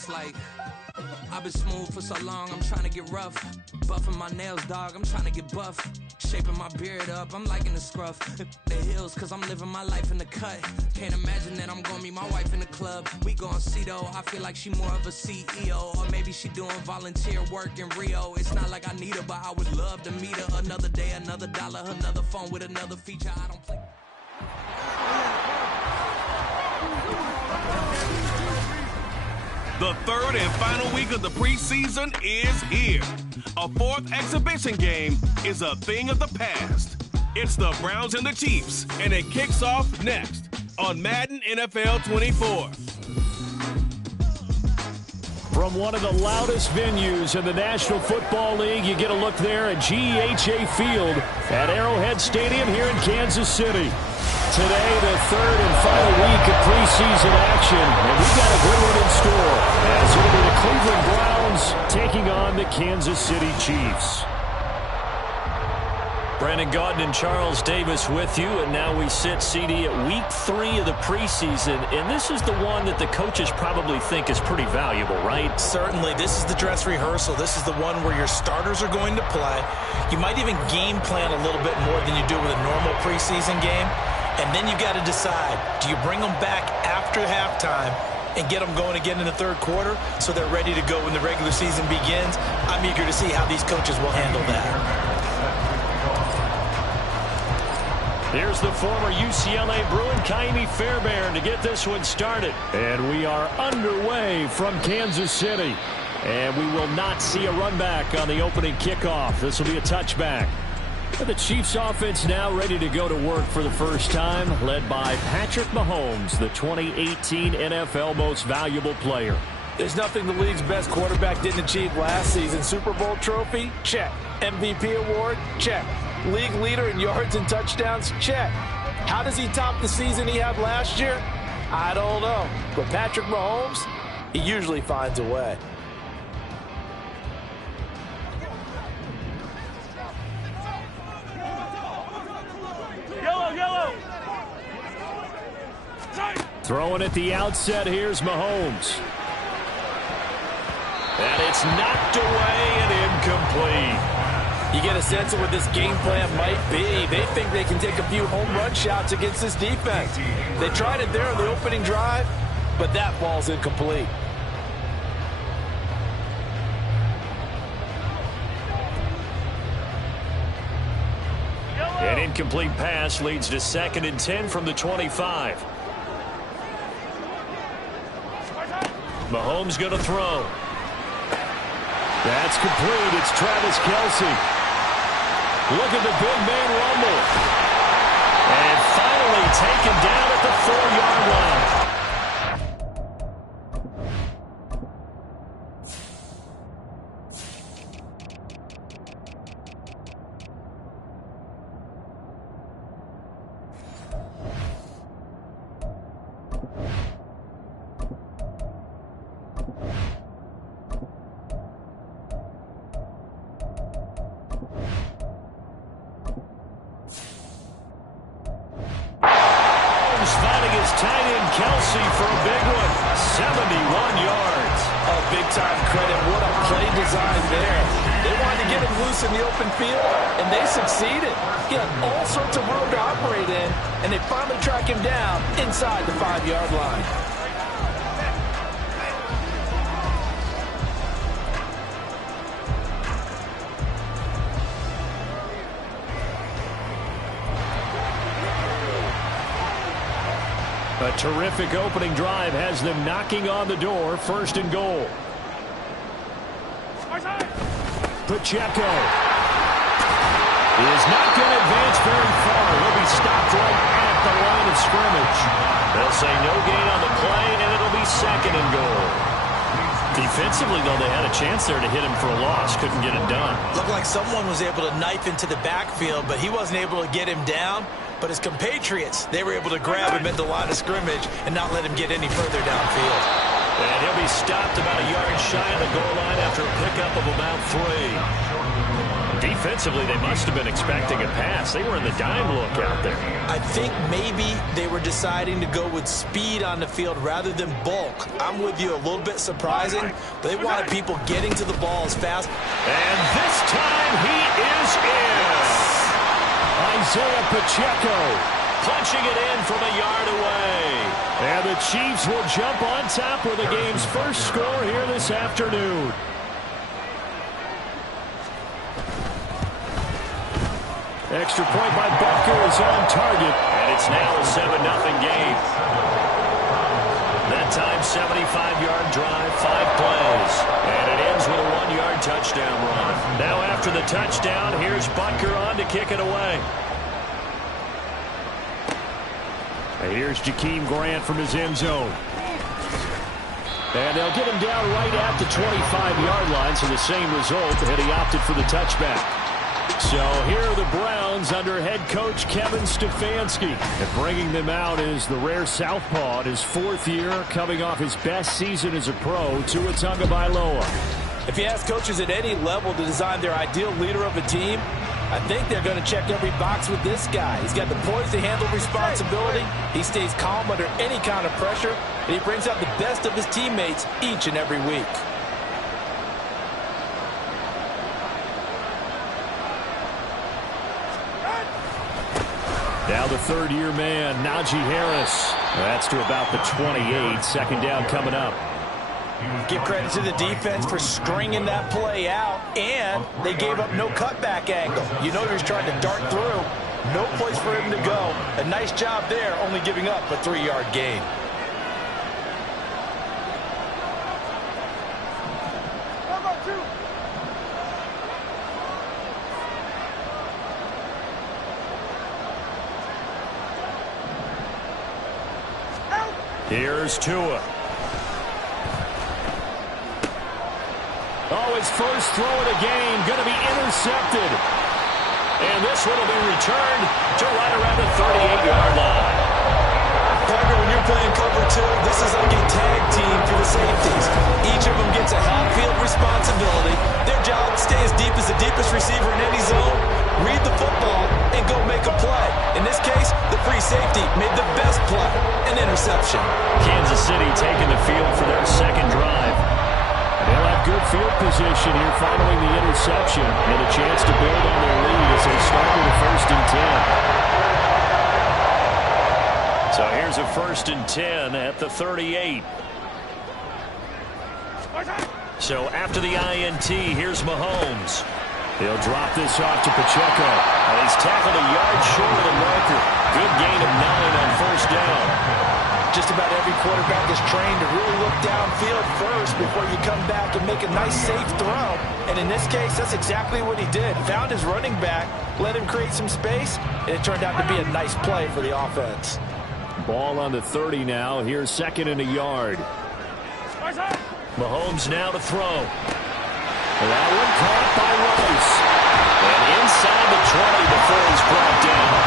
it's like I've been smooth for so long, I'm trying to get rough. Buffing my nails, dog, I'm trying to get buff. Shaping my beard up, I'm liking the scruff. The hills, cause I'm living my life in the cut. Can't imagine that I'm gonna meet my wife in the club. We gon' see though, I feel like she more of a CEO. Or maybe she doing volunteer work in Rio. It's not like I need her, but I would love to meet her. Another day, another dollar, another phone with another feature. I don't play. The third and final week of the preseason is here. A fourth exhibition game is a thing of the past. It's the Browns and the Chiefs, and it kicks off next on Madden NFL 24. From one of the loudest venues in the National Football League, you get a look there at GEHA Field at Arrowhead Stadium here in Kansas City. Today, the third and final week of preseason action, and we've got a good one in store as it'll be the Cleveland Browns taking on the Kansas City Chiefs. Brandon Gaudin and Charles Davis with you, and now we sit, CD, at week 3 of the preseason, and this is the one that the coaches probably think is pretty valuable, right? Certainly. This is the dress rehearsal. This is the one where your starters are going to play. You might even game plan a little bit more than you do with a normal preseason game, and then you've got to decide, do you bring them back after halftime and get them going again in the third quarter so they're ready to go when the regular season begins? I'm eager to see how these coaches will handle that. Here's the former UCLA Bruin, Kaimi Fairbairn, to get this one started. And we are underway from Kansas City. And we will not see a run back on the opening kickoff. This will be a touchback. And the Chiefs offense now ready to go to work for the first time, led by Patrick Mahomes, the 2018 NFL Most Valuable Player. There's nothing the league's best quarterback didn't achieve last season. Super Bowl trophy? Check. MVP award? Check. League leader in yards and touchdowns? Check. How does he top the season he had last year? I don't know. But Patrick Mahomes, he usually finds a way. Throwing at the outset, here's Mahomes. And it's knocked away and incomplete. You get a sense of what this game plan might be. They think they can take a few home run shots against this defense. They tried it there on the opening drive, but that ball's incomplete. An incomplete pass leads to 2nd and 10 from the 25. Mahomes going to throw. That's complete. It's Travis Kelce. Look at the big man rumble. And finally taken down at the 4-yard line. Kelce for a big one, 71 yards. Oh, big-time credit. What a play design there. They wanted to get him loose in the open field, and they succeeded. He had all sorts of room to operate in, and they finally track him down inside the 5-yard line. A terrific opening drive has them knocking on the door. 1st and goal. Pacheco is not going to advance very far. He'll be stopped right at the line of scrimmage. They'll say no gain on the play, and it'll be 2nd and goal. Defensively, though, they had a chance there to hit him for a loss. Couldn't get it done. Looked like someone was able to knife into the backfield, but he wasn't able to get him down. But his compatriots, they were able to grab him at the line of scrimmage and not let him get any further downfield. And he'll be stopped about a yard shy of the goal line after a pickup of about 3. Defensively, they must have been expecting a pass. They were in the dime look out there. I think maybe they were deciding to go with speed on the field rather than bulk. I'm with you, a little bit surprising. They wanted people getting to the ball as fast. And this time he is in. Isaiah Pacheco punching it in from a yard away. And the Chiefs will jump on top with the game's first score here this afternoon. Extra point by Butker is on target. And it's now a 7-0 game. That time, 75-yard drive, 5 plays. And it ends with a 1-yard touchdown run. Now after the touchdown, here's Butker on to kick it away. And here's Jakeem Grant from his end zone. And they'll get him down right at the 25-yard line, so the same result, and he opted for the touchback. So here are the Browns under head coach Kevin Stefanski. And bringing them out is the rare southpaw in his 4th year, coming off his best season as a pro, Tua Tagovailoa. If you ask coaches at any level to design their ideal leader of a team, I think they're going to check every box with this guy. He's got the poise to handle responsibility. He stays calm under any kind of pressure, and he brings out the best of his teammates each and every week. Now the 3rd-year man, Najee Harris. That's to about the 28. 2nd down coming up. Give credit to the defense for stringing that play out, and they gave up no cutback angle. You know he was trying to dart through. No place for him to go. A nice job there, only giving up a 3-yard gain. Here's Tua. Oh, his first throw of the game going to be intercepted. And this one will be returned to right around the 38-yard line. Parker, when you're playing cover 2, this is like a tag team for the safeties. Each of them gets a half-field responsibility. Their job, stay as deep as the deepest receiver in any zone, read the football, and go make a play. In this case, the free safety made the best play, an interception. Kansas City taking the field for their 2nd drive. They'll have good field position here following the interception and a chance to build on their lead as they start with a 1st and 10. So here's a 1st and 10 at the 38. So after the INT, here's Mahomes. He'll drop this off to Pacheco. And he's tackled a yard short of the marker. Good gain of 9 on 1st down. Just about every quarterback is trained to really look downfield first before you come back and make a nice, safe throw. And in this case, that's exactly what he did. Found his running back, let him create some space, and it turned out to be a nice play for the offense. Ball on the 30 now. Here's 2nd and a yard. Mahomes now to throw. That one caught by Rice. And inside the 20 before he's brought down.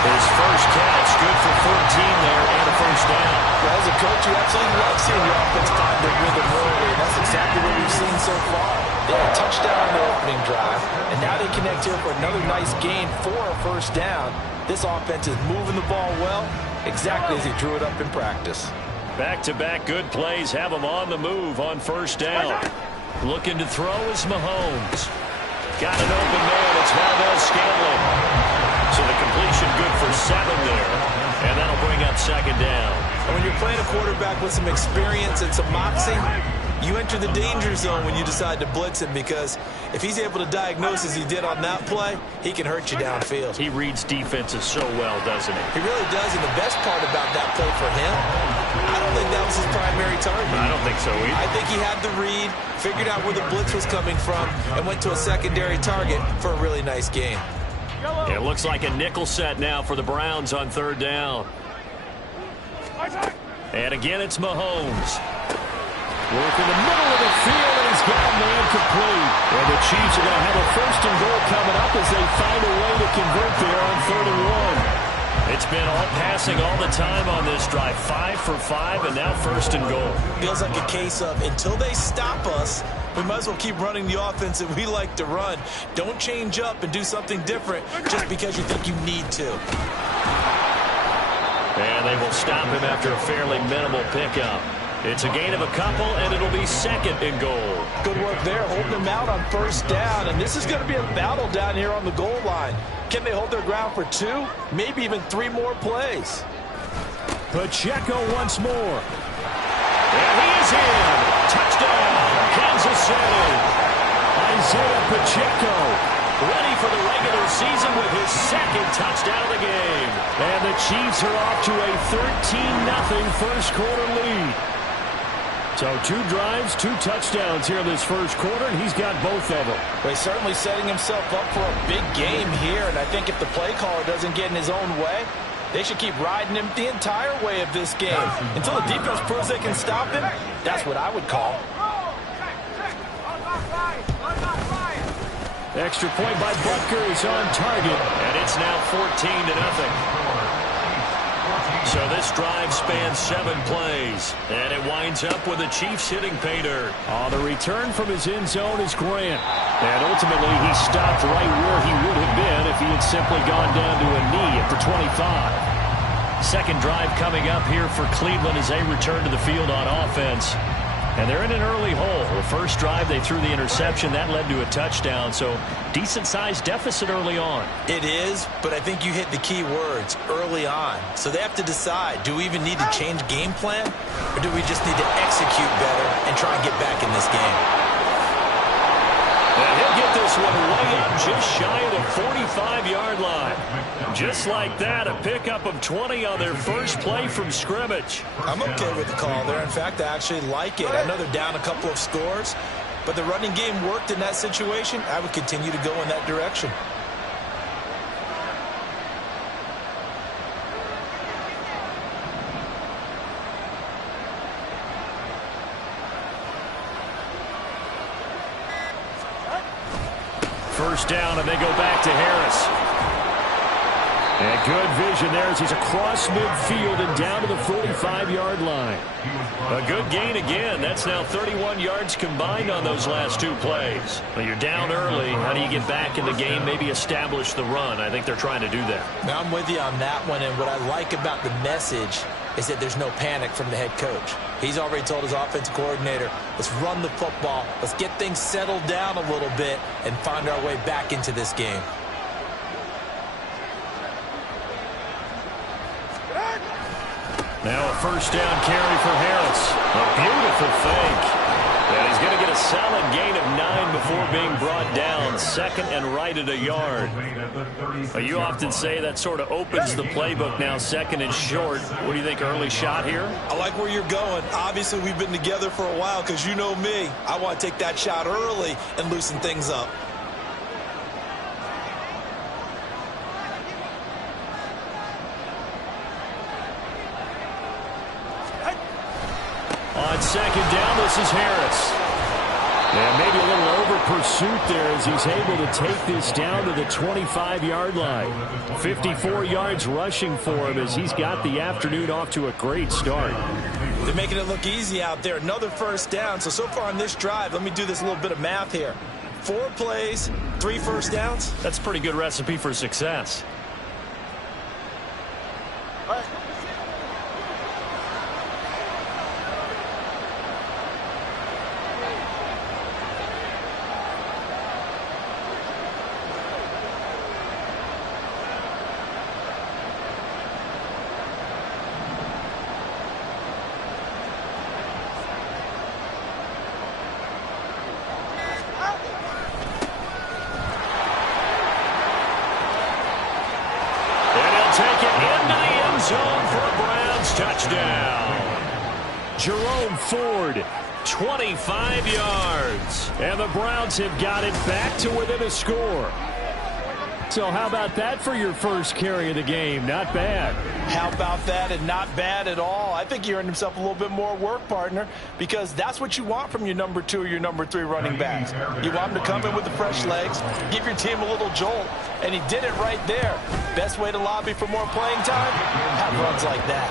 His first catch, good for 14 there and a 1st down. Well, as a coach, you absolutely love seeing your offense find their rhythm early, and that's exactly what we've seen so far. They had a touchdown on their opening drive, and now they connect here for another nice gain for a 1st down. This offense is moving the ball well, exactly as he drew it up in practice. Back-to-back good plays have him on the move on 1st down. Looking to throw is Mahomes. Got an open man. It's Valdez-Scantling. So the completion good for 7 there. And that'll bring up 2nd down. And when you're playing a quarterback with some experience and some moxie, you enter the danger zone when you decide to blitz him, because if he's able to diagnose as he did on that play, he can hurt you downfield. He reads defenses so well, doesn't he? He really does, and the best part about that play for him, I don't think that was his primary target. I don't think so either. I think he had the read, figured out where the blitz was coming from, and went to a secondary target for a really nice game. It looks like a nickel set now for the Browns on 3rd down. And again, it's Mahomes. Work in the middle of the field, and he's got a man complete. And the Chiefs are going to have a 1st and goal coming up as they find a way to convert there on 3rd and 1. It's been all passing all the time on this drive. 5 for 5, and now 1st and goal. Feels like a case of until they stop us, we might as well keep running the offense that we like to run. Don't change up and do something different just because you think you need to. And they will stop him after a fairly minimal pickup. It's a gain of a couple, and it'll be 2nd and goal. Good work there, holding them out on 1st down. And this is going to be a battle down here on the goal line. Can they hold their ground for 2, maybe even 3 more plays? Pacheco once more. And he is in. Touchdown, Kansas City. Isaiah Pacheco, Ready for the regular season with his 2nd touchdown of the game. and the Chiefs are off to a 13-0 first quarter lead. So 2 drives, 2 touchdowns here in this first quarter, and he's got both of them. But he's certainly setting himself up for a big game here, and I think if the play caller doesn't get in his own way, they should keep riding him the entire way of this game. Until the defense proves they can stop him, that's what I would call. Extra point by Butker is on target. And it's now 14-0. So this drive spans 7 plays. And it winds up with the Chiefs hitting pay dirt. The return from his end zone is Grant. And ultimately, he stopped right where he would have been if he had simply gone down to a knee at the 25. Second drive coming up here for Cleveland as they return to the field on offense. And they're in an early hole. The first drive, they threw the interception. That led to a touchdown. So decent-sized deficit early on. It is, but I think you hit the key words, early on. So they have to decide, do we even need to change game plan? Or do we just need to execute better and try and get back in this game? And he'll get this one way up just shy of the 45-yard line. Just like that, a pickup of 20 on their first play from scrimmage. I'm okay with the call there. In fact, I actually like it. I know they're down a couple of scores, but the running game worked in that situation. I would continue to go in that direction. First down, and they go back to Harris. And good vision there as he's across midfield and down to the 45-yard line. A good gain again. That's now 31 yards combined on those last 2 plays. Well, you're down early. How do you get back in the game, maybe establish the run? I think they're trying to do that. Now, I'm with you on that one, and what I like about the message is that there's no panic from the head coach. He's already told his offensive coordinator, let's run the football, let's get things settled down a little bit and find our way back into this game. Now a first down carry for Harris. A beautiful fake. And he's going to get a solid gain of 9 before being brought down. 2nd and right at a yard. You often say that sort of opens the playbook now, 2nd and short. What do you think, early shot here? I like where you're going. Obviously, we've been together for a while because you know me. I want to take that shot early and loosen things up. On 2nd down, this is Harris. And maybe a little over pursuit there as he's able to take this down to the 25-yard line. 54 yards rushing for him as he's got the afternoon off to a great start. They're making it look easy out there. Another first down. So far on this drive, let me do this little bit of math here. 4 plays, 3 first downs. That's a pretty good recipe for success. Jerome Ford, 25 yards. And the Browns have got it back to within a score. So how about that for your first carry of the game? Not bad. How about that, and not bad at all. I think he earned himself a little bit more work, partner, because that's what you want from your number 2 or your number 3 running backs. You want him to come in with the fresh legs, give your team a little jolt, and he did it right there. Best way to lobby for more playing time? Have runs like that.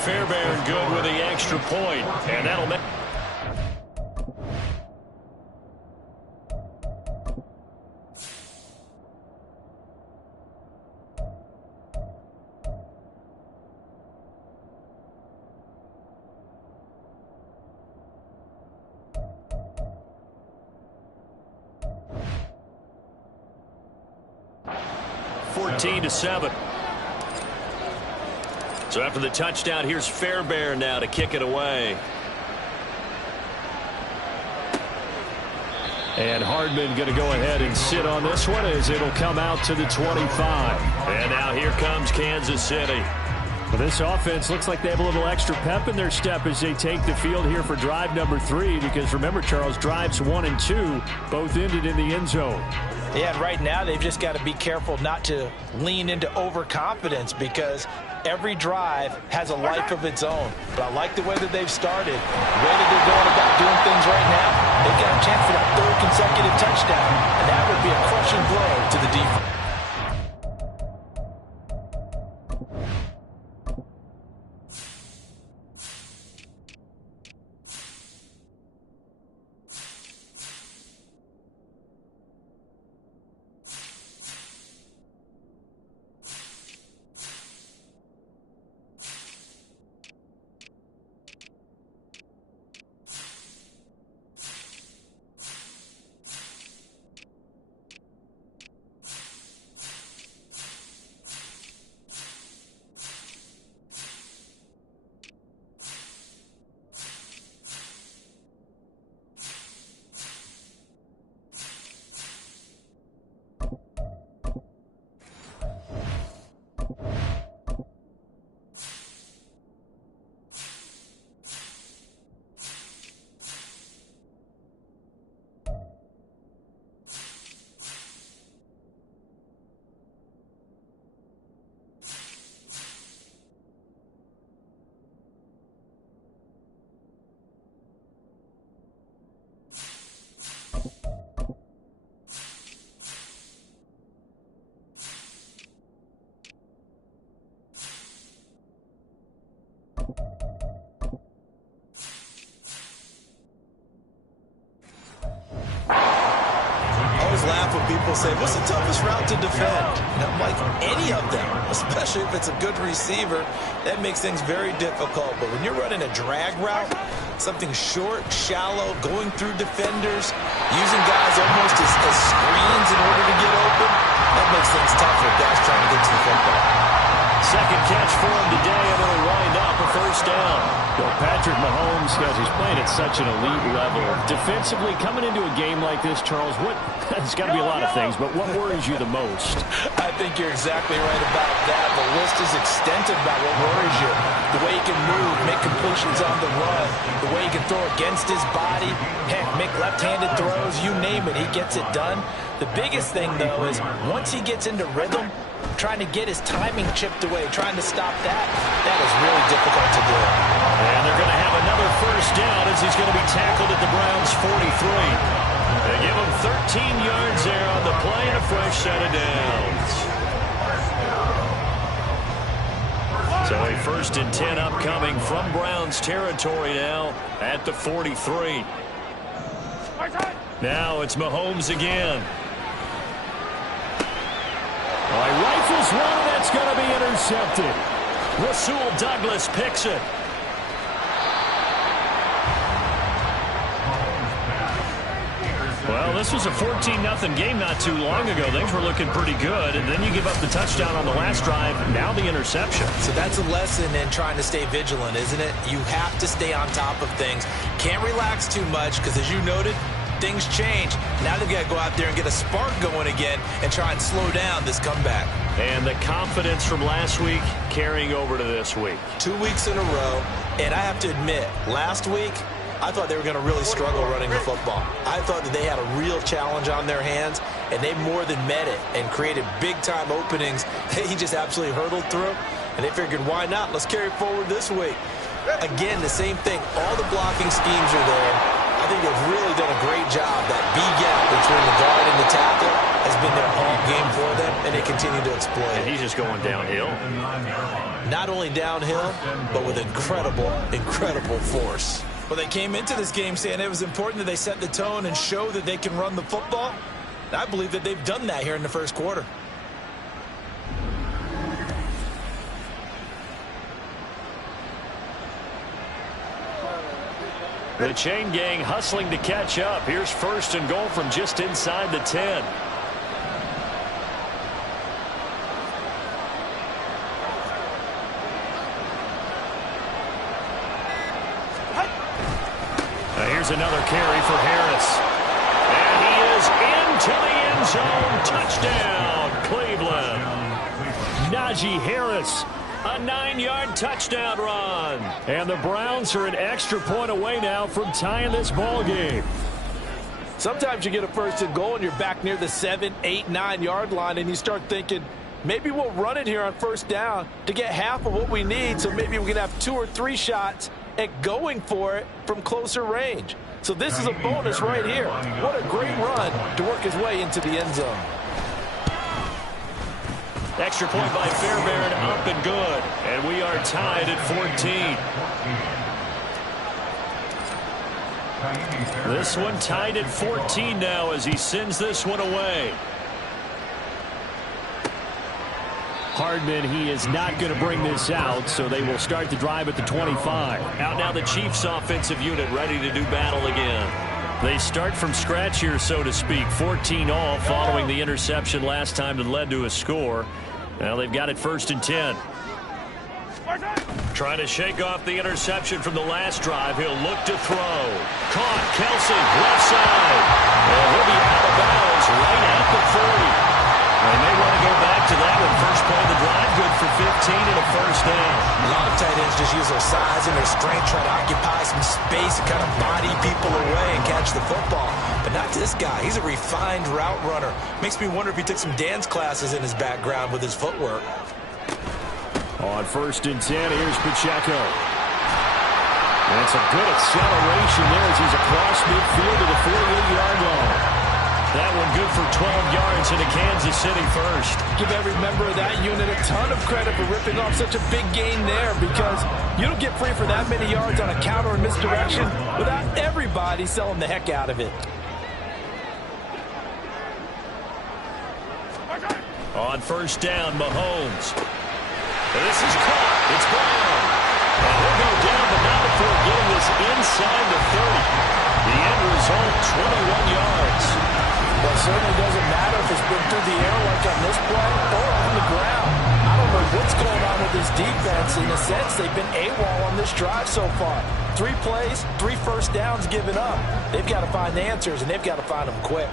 Fairbairn good with the extra point, and that'll make... to 7. So after the touchdown, here's Fairbairn now to kick it away. And Hardman going to go ahead and sit on this one as it'll come out to the 25. And now here comes Kansas City. Well, this offense looks like they have a little extra pep in their step as they take the field here for drive number 3, because remember, Charles, drives 1 and 2 both ended in the end zone. Yeah, and right now they've just got to be careful not to lean into overconfidence, because every drive has a life of its own. But I like the way that they've started, the way that they're going about doing things right now. They've got a chance for that 3rd consecutive touchdown, and that would be a crushing blow to the defense. Laugh when people say, what's the toughest route to defend? And I'm like, any of them, especially if it's a good receiver, that makes things very difficult. But when you're running a drag route, something short, shallow, going through defenders, using guys almost as screens in order to get open, that makes things tough for guys trying to get to the football. Second catch for him today, and it'll wind up a first down. Well, Patrick Mahomes, guys, he's playing at such an elite level. Defensively, coming into a game like this, Charles, there's got to be a lot of things, but what worries you the most? I think you're exactly right about that. The list is extensive about what worries you. The way he can move, make completions on the run, the way he can throw against his body, heck, make left-handed throws, you name it, he gets it done. The biggest thing, though, is once he gets into rhythm, trying to get his timing chipped away, trying to stop that is really difficult to do. And they're going to have another first down as he's going to be tackled at the Browns' 43. They give him 13 yards there on the play and a fresh set of downs. So a 1st and 10 upcoming from Browns territory now at the 43. Now it's Mahomes again. All right, rifles one, and that's going to be intercepted. Rasul Douglas picks it. Well, this was a 14-0 game not too long ago. Things were looking pretty good, and then you give up the touchdown on the last drive, now the interception. So that's a lesson in trying to stay vigilant, isn't it? You have to stay on top of things. Can't relax too much because, as you noted, things change. Now they've got to go out there and get a spark going again and try and slow down this comeback. And the confidence from last week carrying over to this week. 2 weeks in a row, and I have to admit, last week, I thought they were going to really struggle running the football. I thought that they had a real challenge on their hands, and they more than met it and created big-time openings that he just absolutely hurdled through. And they figured, why not? Let's carry it forward this week. Again, the same thing. All the blocking schemes are there. I think they've really done a great job. That B-gap between the guard and the tackle has been their all game for them, and they continue to exploit it. And he's just going downhill. Not only downhill, but with incredible, incredible force. Well, they came into this game saying it was important that they set the tone and show that they can run the football. I believe that they've done that here in the first quarter. The chain gang hustling to catch up. Here's 1st and goal from just inside the 10. Here's another carry for Harris. And he is into the end zone. Touchdown, Cleveland. Najee Harris. A 9-yard touchdown run. And the Browns are an extra point away now from tying this ball game. Sometimes you get a 1st and goal and you're back near the 7, 8, 9-yard line and you start thinking, maybe we'll run it here on 1st down to get half of what we need, so maybe we can have 2 or 3 shots at going for it from closer range. So this is a bonus right here. What a great run to work his way into the end zone. Extra point by Fairbairn, up and good. And we are tied at 14. This one tied at 14 now as he sends this one away. Hardman, he is not going to bring this out, so they will start the drive at the 25. Out now the Chiefs offensive unit ready to do battle again. They start from scratch here, so to speak. 14 all following the interception last time that led to a score. Now they've got it 1st and 10. Trying to shake off the interception from the last drive. He'll look to throw. Caught. Kelsey, left side. And he'll be out of bounds right at the 40. They may want to go back to that one. First play of the drive, good for 15 and a 1st down. A lot of tight ends just use their size and their strength, try to occupy some space and kind of body people away and catch the football. But not this guy. He's a refined route runner. Makes me wonder if he took some dance classes in his background with his footwork. On 1st and 10, here's Pacheco. And it's a good acceleration there as he's across midfield to the 48-yard line. That one good for 12 yards into Kansas City 1st. Give every member of that unit a ton of credit for ripping off such a big gain there, because you don't get free for that many yards on a counter or misdirection without everybody selling the heck out of it. On 1st down, Mahomes. This is caught. It's Brown. And he'll go down, but not before getting this inside the 30. The end result, 21 yards. Well, it certainly doesn't matter if it's been through the air like on this play or on the ground. I don't know what's going on with this defense. In a sense, they've been AWOL on this drive so far. 3 plays, 3 1st downs given up. They've got to find the answers, and they've got to find them quick.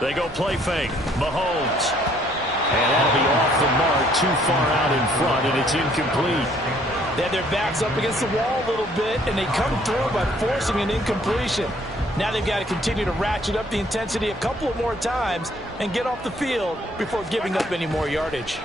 They go play fake. Mahomes. And that'll be off the mark, too far out in front, and it's incomplete. They had their backs up against the wall a little bit, and they come through by forcing an incompletion. Now they've got to continue to ratchet up the intensity a couple of more times and get off the field before giving up any more yardage.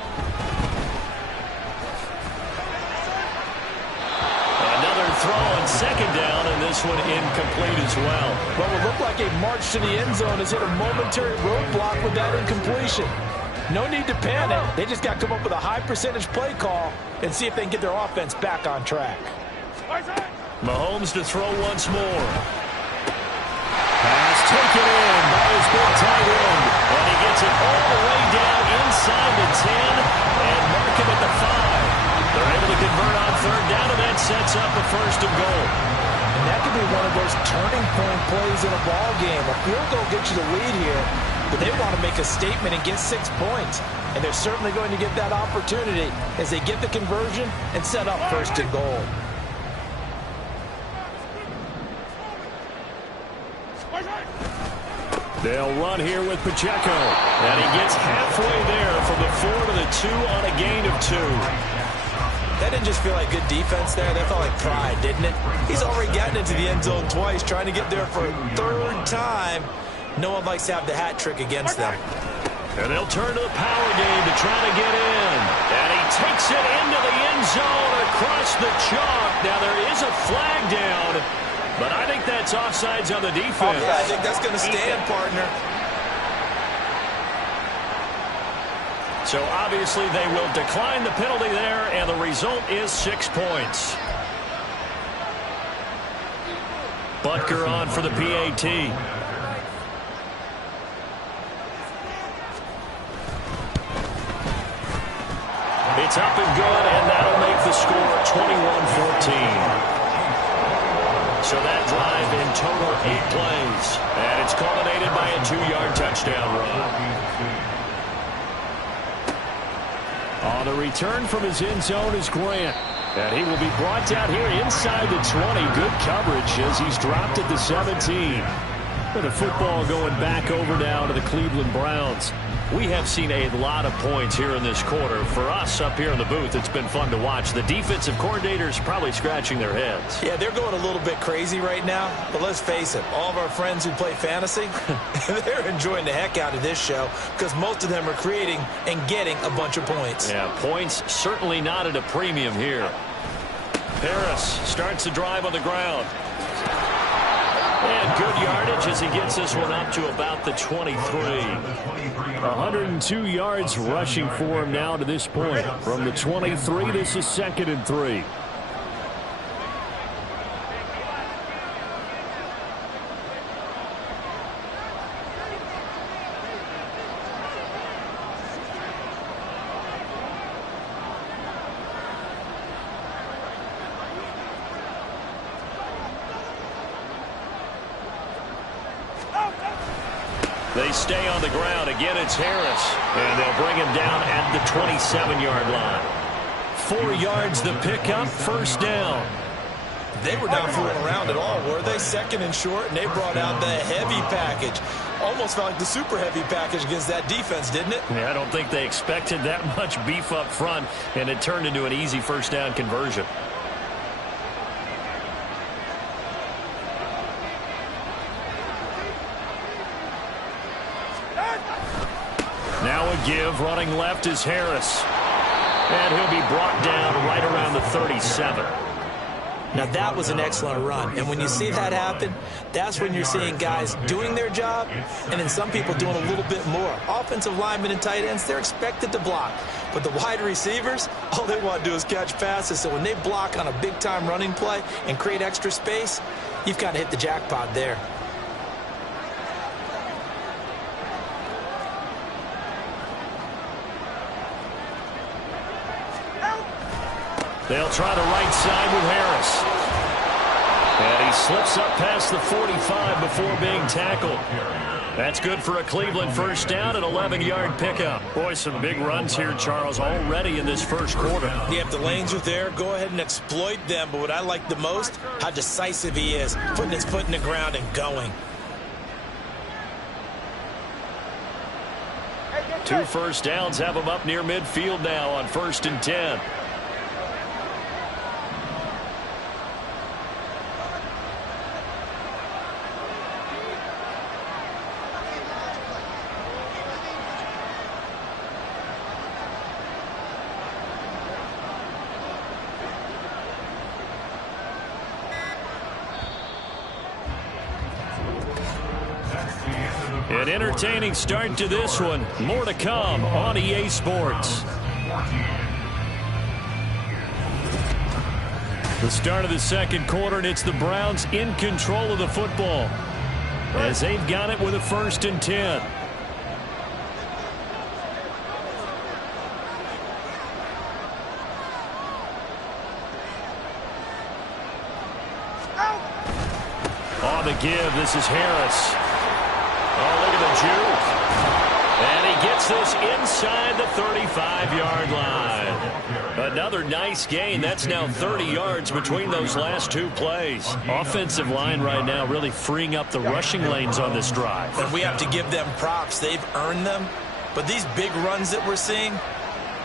Another throw on 2nd down, and this one incomplete as well. Well, it looked like a march to the end zone has hit a momentary roadblock with that incompletion. No need to panic. They just got to come up with a high percentage play call and see if they can get their offense back on track. Mahomes to throw once more. Pass taken in by his big tight end. And he gets it all the way down inside the 10 and mark him at the 5. They're able to convert on 3rd down, and that sets up a 1st and goal. And that could be one of those turning point plays in a ball game. A field goal gets you the lead here, but they want to make a statement and get 6 points. And they're certainly going to get that opportunity as they get the conversion and set up 1st and goal. They'll run here with Pacheco. And he gets halfway there from the 4 to the 2 on a gain of 2. That didn't just feel like good defense there. That felt like pride, didn't it? He's already gotten into the end zone twice, trying to get there for a third time. No one likes to have the hat trick against them. And they'll turn to the power game to try to get in. And he takes it into the end zone across the chalk. Now there is a flag down, but I think that's offsides on the defense. Yeah, I think that's going to stand, partner. So obviously they will decline the penalty there, and the result is 6 points. Butker on for the PAT. It's up and good, and that'll make the score 21-14. So that drive in total 8 plays, and it's culminated by a 2-yard touchdown run. On the return from his end zone is Grant. And he will be brought down here inside the 20. Good coverage as he's dropped at the 17. With the football going back over now to the Cleveland Browns. We have seen a lot of points here in this quarter. For us up here in the booth, it's been fun to watch. The defensive coordinators probably scratching their heads. Yeah, they're going a little bit crazy right now. But let's face it, all of our friends who play fantasy, they're enjoying the heck out of this show because most of them are creating and getting a bunch of points. Yeah, points certainly not at a premium here. Harris starts the drive on the ground. And good yardage as he gets this one up to about the 23. 102 yards rushing for him now to this point. From the 23, this is 2nd and 3. They stay on the ground. Again, it's Harris. And they'll bring him down at the 27-yard line. 4 yards the pickup, first down. They were not fooling around at all, were they? 2nd and short, and they brought out the heavy package. Almost felt like the super heavy package against that defense, didn't it? Yeah, I don't think they expected that much beef up front, and it turned into an easy first down conversion. Now a give, running left is Harris. And he'll be brought down right around the 37. Now that was an excellent run. And when you see that happen, that's when you're seeing guys doing their job and then some people doing a little bit more. Offensive linemen and tight ends, they're expected to block. But the wide receivers, all they want to do is catch passes. So when they block on a big-time running play and create extra space, you've kind of hit the jackpot there. They'll try the right side with Harris. And he slips up past the 45 before being tackled. That's good for a Cleveland first down, an 11-yard pickup. Boy, some big runs here, Charles, already in this first quarter. Yeah, if the lanes are there, go ahead and exploit them. But what I like the most, how decisive he is, putting his foot in the ground and going. 2 first downs have him up near midfield now on 1st and 10. An entertaining start to this one. More to come on EA Sports. The start of the second quarter, and it's the Browns in control of the football as they've got it with a 1st and 10. On the give, this is Harris. Oh, look at the juke. And he gets this inside the 35-yard line. Another nice gain. That's now 30 yards between those last 2 plays. Offensive line right now really freeing up the rushing lanes on this drive. And we have to give them props. They've earned them. But these big runs that we're seeing,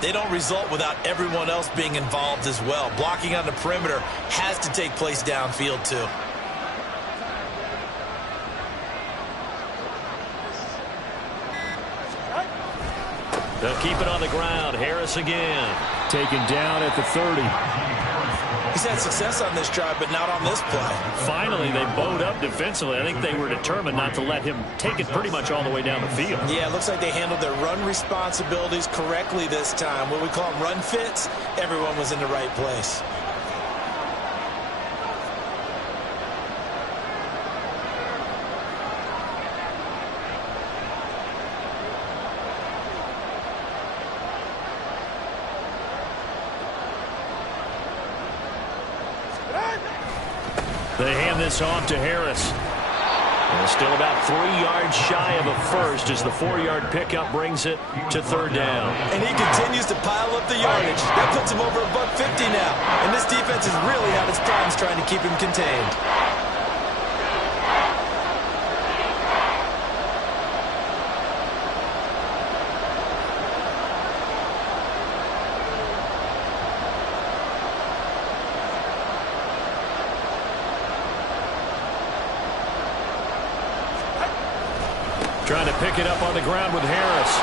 they don't result without everyone else being involved as well. Blocking on the perimeter has to take place downfield too. They'll keep it on the ground. Harris again. Taken down at the 30. He's had success on this drive, but not on this play. Finally, they bowed up defensively. I think they were determined not to let him take it pretty much all the way down the field. Yeah, it looks like they handled their run responsibilities correctly this time. What we call them run fits, everyone was in the right place. They hand this off to Harris. And still about 3 yards shy of a first as the 4-yard pickup brings it to third down. And he continues to pile up the yardage. That puts him over $150 now. And this defense has really had its problems trying to keep him contained. Trying to pick it up on the ground with Harris.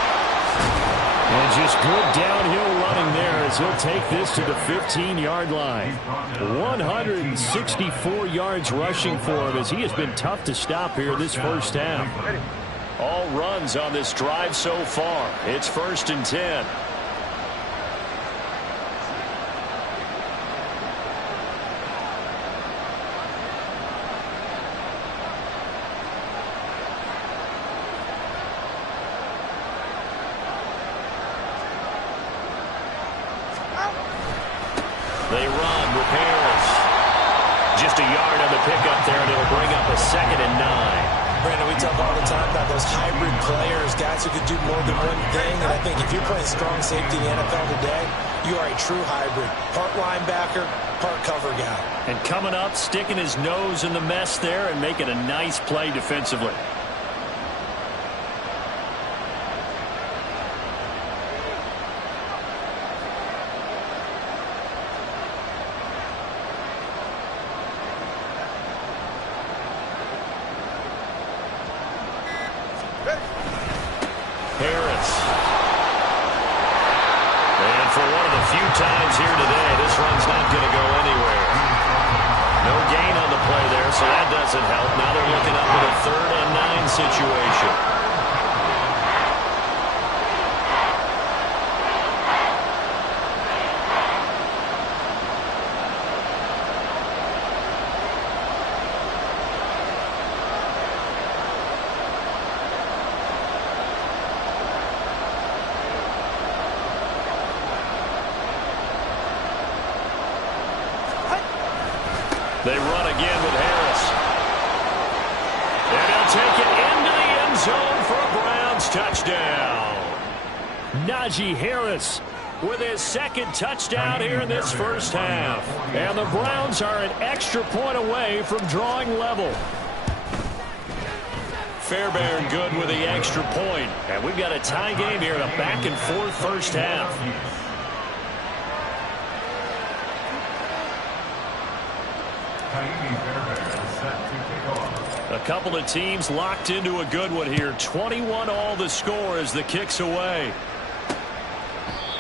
And just good downhill running there as he'll take this to the 15-yard line. 164 yards rushing for him as he has been tough to stop here this first half. All runs on this drive so far. It's 1st and 10. They run with Harris. Just a yard on the pickup there, and it'll bring up a 2nd and 9. Brandon, we talk all the time about those hybrid players, guys who could do more than one thing. And I think if you're playing strong safety in the NFL today, you are a true hybrid. Part linebacker, part cover guy. And coming up, sticking his nose in the mess there and making a nice play defensively. Harris. And for one of the few times here today, this run's not going to go anywhere. No gain on the play there, so that doesn't help. Now they're looking up at a 3rd and 9 situation. They run again with Harris. And he'll take it into the end zone for a Browns touchdown. Najee Harris with his 2nd touchdown here in this first half. And the Browns are an extra point away from drawing level. Fairbairn good with the extra point. And we've got a tie game here in a back-and-forth first half. A couple of teams locked into a good one here. 21-all the score as the kick's away.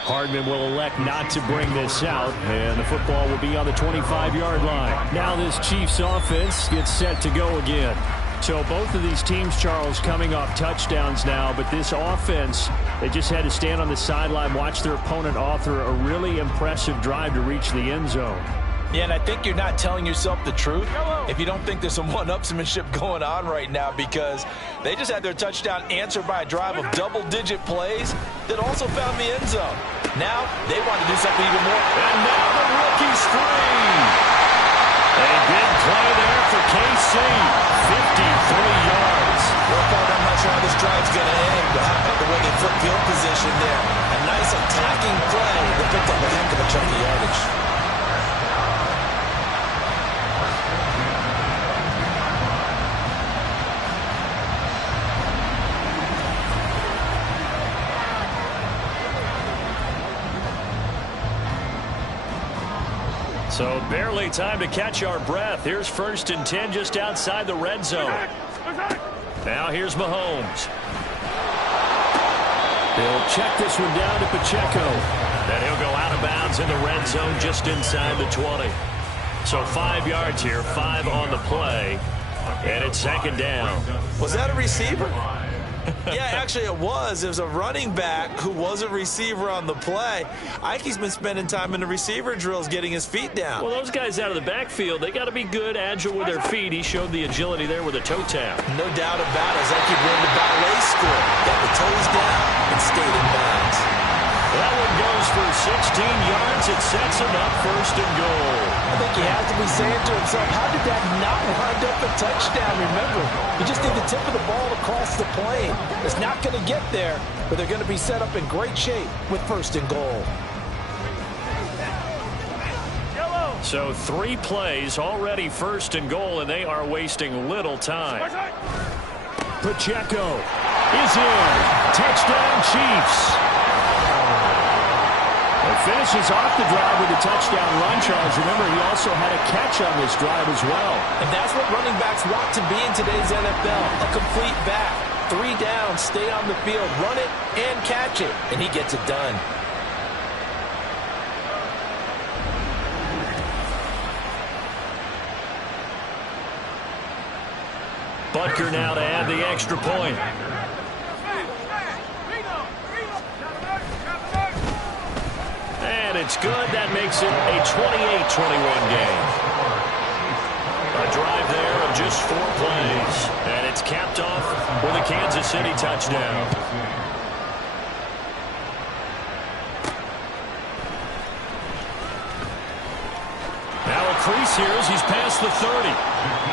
Hardman will elect not to bring this out, and the football will be on the 25-yard line. Now this Chiefs offense gets set to go again. So both of these teams, Charles, coming off touchdowns now, but this offense, they just had to stand on the sideline, watch their opponent author a really impressive drive to reach the end zone. Yeah, and I think you're not telling yourself the truth if you don't think there's some one-upsmanship going on right now, because they just had their touchdown answered by a drive of double-digit plays that also found the end zone. Now they want to do something even more. And now the rookie's free. A big play there for KC. 53 yards. Well, I'm not sure how this drive's going to end, but how about the way they flip field position there? A nice attacking play that picked up a heck of a chunk of yardage. So barely time to catch our breath. Here's 1st and 10 just outside the red zone. Now here's Mahomes. He'll check this one down to Pacheco. Then he'll go out of bounds in the red zone just inside the 20. So 5 yards here, 5 on the play. And it's 2nd down. Was that a receiver? Yeah, actually it was. It was a running back who was a receiver on the play. Ike's been spending time in the receiver drills getting his feet down. Well, those guys out of the backfield, they got to be good, agile with their feet. He showed the agility there with a toe tap. No doubt about it. It's like he ran the ballet school. Got the toes down and stayed in bounds. That one goes for 16 yards. It sets him up 1st and goal. I think he has to be saying to himself, how did that not wind up a touchdown? Remember, you just need the tip of the ball across the plane. It's not going to get there, but they're going to be set up in great shape with 1st and goal. So 3 plays, already 1st and goal, and they are wasting little time. Pacheco is in. Touchdown, Chiefs. Finishes off the drive with a touchdown run, Charles. Remember, he also had a catch on this drive as well. And that's what running backs want to be in today's NFL, a complete back. 3 down, stay on the field, run it and catch it, and he gets it done. Butker now to add the extra point. And it's good. That makes it a 28-21 game. A drive there of just 4 plays. And it's capped off with a Kansas City touchdown. Now a crease here as he's past the 30.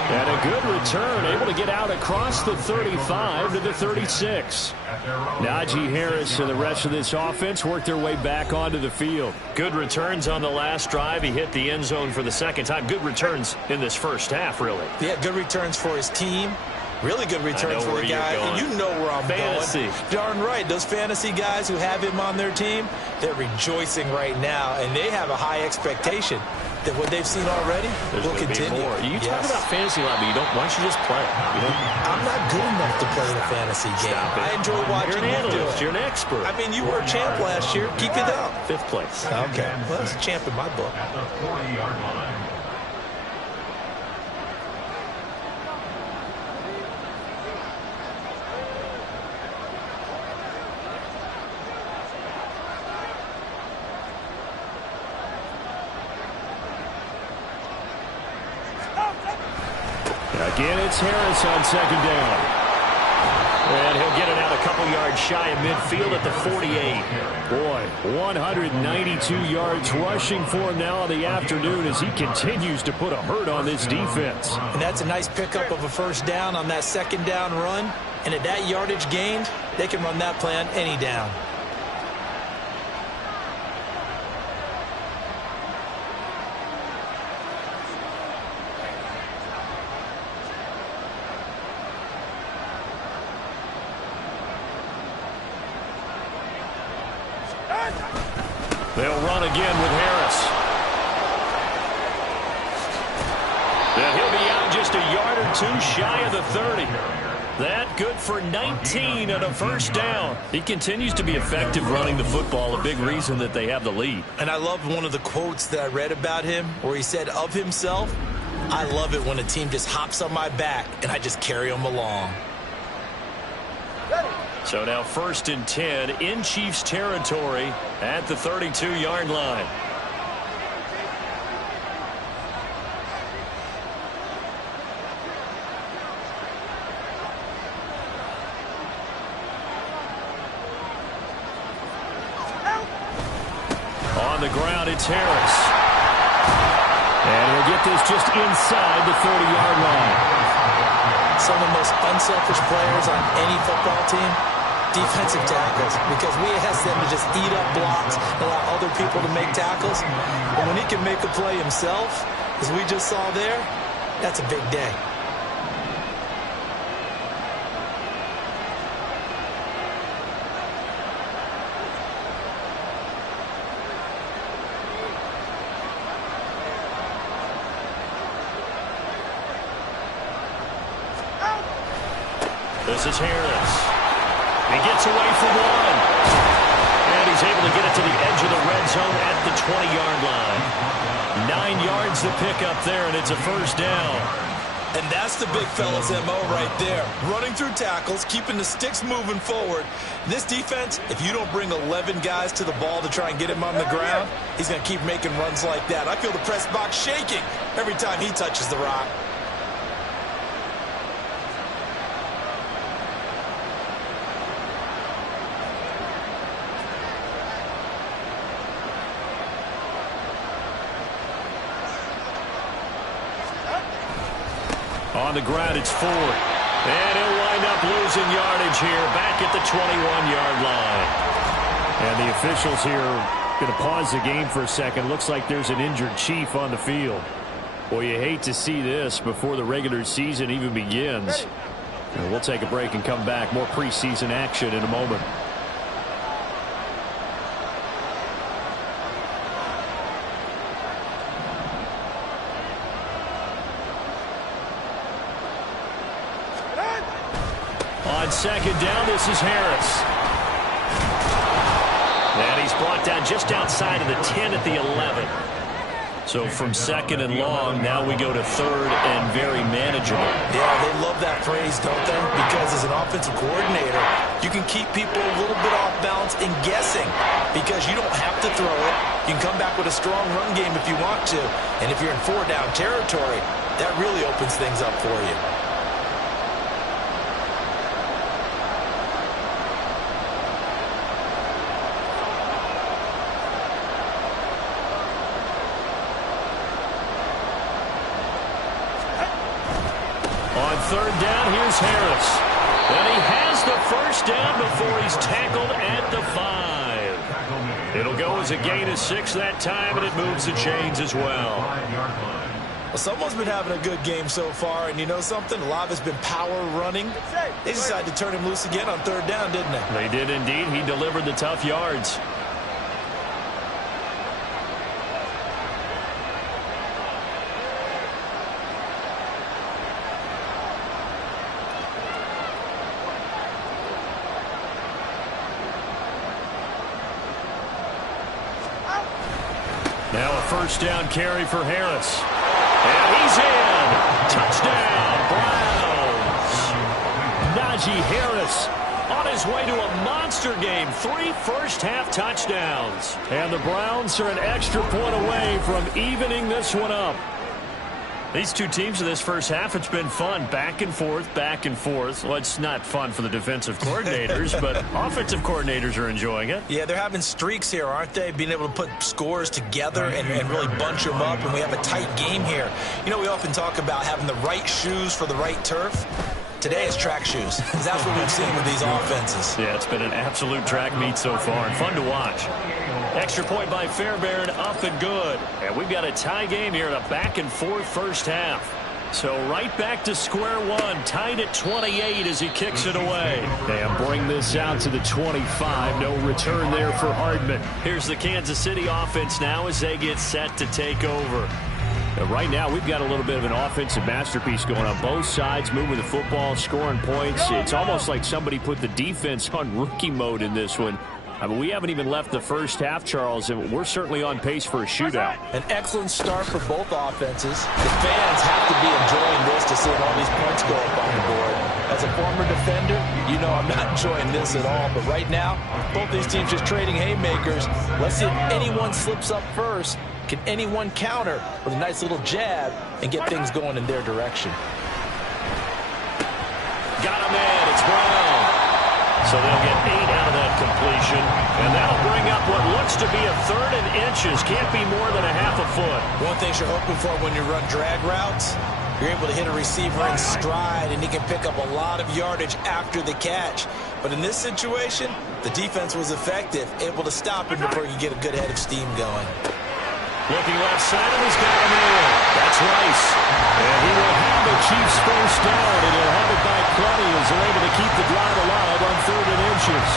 And a good return, able to get out across the 35 to the 36. Najee Harris and the rest of this offense work their way back onto the field. Good returns on the last drive. He hit the end zone for the 2nd time. Good returns in this first half, really. Yeah, good returns for his team. Really good return for the guy. And you know where I'm going. Darn right. Those fantasy guys who have him on their team, they're rejoicing right now, and they have a high expectation that what they've seen already will continue. More. You talk about fantasy a lot, but you don't. Why don't you just play? I'm not good enough to play the fantasy game. I enjoy watching you do it. You're an expert. I mean, you were a champ last year. Keep it up. 5th place. Okay. Well, that's a champ in my book. Again, it's Harris on 2nd down. And he'll get it out a couple yards shy of midfield at the 48. Boy, 192 yards rushing for him now in the afternoon as he continues to put a hurt on this defense. And that's a nice pickup of a 1st down on that 2nd down run. And at that yardage gained, they can run that play on any down. They'll run again with Harris. And he'll be out just a yard or 2 shy of the 30. That good for 19 and a 1st down. He continues to be effective running the football, a big reason that they have the lead. And I love one of the quotes that I read about him where he said of himself, I love it when a team just hops on my back and I just carry them along. So now 1st and 10 in Chiefs territory at the 32-yard line. On the ground, it's Harris. And he'll get this just inside the 30-yard line. Some of the most unselfish players on any football team, defensive tackles, because we ask them to just eat up blocks, allow other people to make tackles. But when he can make a play himself, as we just saw there, that's a big day. This is Harris. He gets away for one. And he's able to get it to the edge of the red zone at the 20-yard line. 9 yards to pick up there, and it's a first down. And that's the big fella's MO right there. Running through tackles, keeping the sticks moving forward. This defense, if you don't bring 11 guys to the ball to try and get him on the ground, he's going to keep making runs like that. I feel the press box shaking every time he touches the rock. On the ground, it's Ford. And he'll wind up losing yardage here back at the 21-yard line. And the officials here going to pause the game for a second. Looks like there's an injured Chief on the field. Boy, you hate to see this before the regular season even begins. And we'll take a break and come back. More preseason action in a moment. On second down, this is Harris. And he's brought down just outside of the 10 at the 11. So from second and long, now we go to third and very manageable. Yeah, they love that phrase, don't they? Because as an offensive coordinator, you can keep people a little bit off balance and guessing because you don't have to throw it. You can come back with a strong run game if you want to. And if you're in 4-down territory, that really opens things up for you. Third down, here's Harris. And he has the first down before he's tackled at the 5. It'll go as a gain of 6 that time, and it moves the chains as well. Well, someone's been having a good game so far, and you know something? A lot of it's been power running. They decided to turn him loose again on third down, didn't they? They did indeed. He delivered the tough yards. Now a first down carry for Harris. And he's in. Touchdown, Browns. Najee Harris on his way to a monster game. 3 first-half touchdowns. And the Browns are an extra point away from evening this one up. These two teams in this first half, it's been fun. Back and forth, back and forth. Well, it's not fun for the defensive coordinators, but offensive coordinators are enjoying it. Yeah, they're having streaks here, aren't they? Being able to put scores together and really bunch them up, and we have a tight game here. You know, we often talk about having the right shoes for the right turf. Today it's track shoes. That's what we've seen with these offenses. Yeah, it's been an absolute track meet so far, and fun to watch. Extra point by Fairbairn, up and good. And we've got a tie game here in a back-and-forth first half. So right back to square one, tied at 28 as he kicks it away. And bring this out to the 25. No return there for Hardman. Here's the Kansas City offense now as they get set to take over. Right now, we've got a little bit of an offensive masterpiece going on both sides, moving the football, scoring points. It's almost like somebody put the defense on rookie mode in this one. I mean, we haven't even left the first half, Charles, and we're certainly on pace for a shootout. An excellent start for both offenses. The fans have to be enjoying this to see all these points go up on the board. As a former defender, you know I'm not enjoying this at all. But right now, both these teams just trading haymakers. Let's see if anyone slips up first. Can anyone counter with a nice little jab and get things going in their direction? Got him in. It's Brown. So they'll get 8 out of that completion. And that'll bring up what looks to be a 3rd and inches. Can't be more than a half a foot. One thing you're hoping for when you run drag routes, you're able to hit a receiver in stride, and he can pick up a lot of yardage after the catch. But in this situation, the defense was effective, able to stop him before you get a good head of steam going. Looking left side, and he's got him in. That's Rice. And he will have the Chiefs first down, and he'll have it by plenty as they're able to keep the drive alive on 3rd and inches.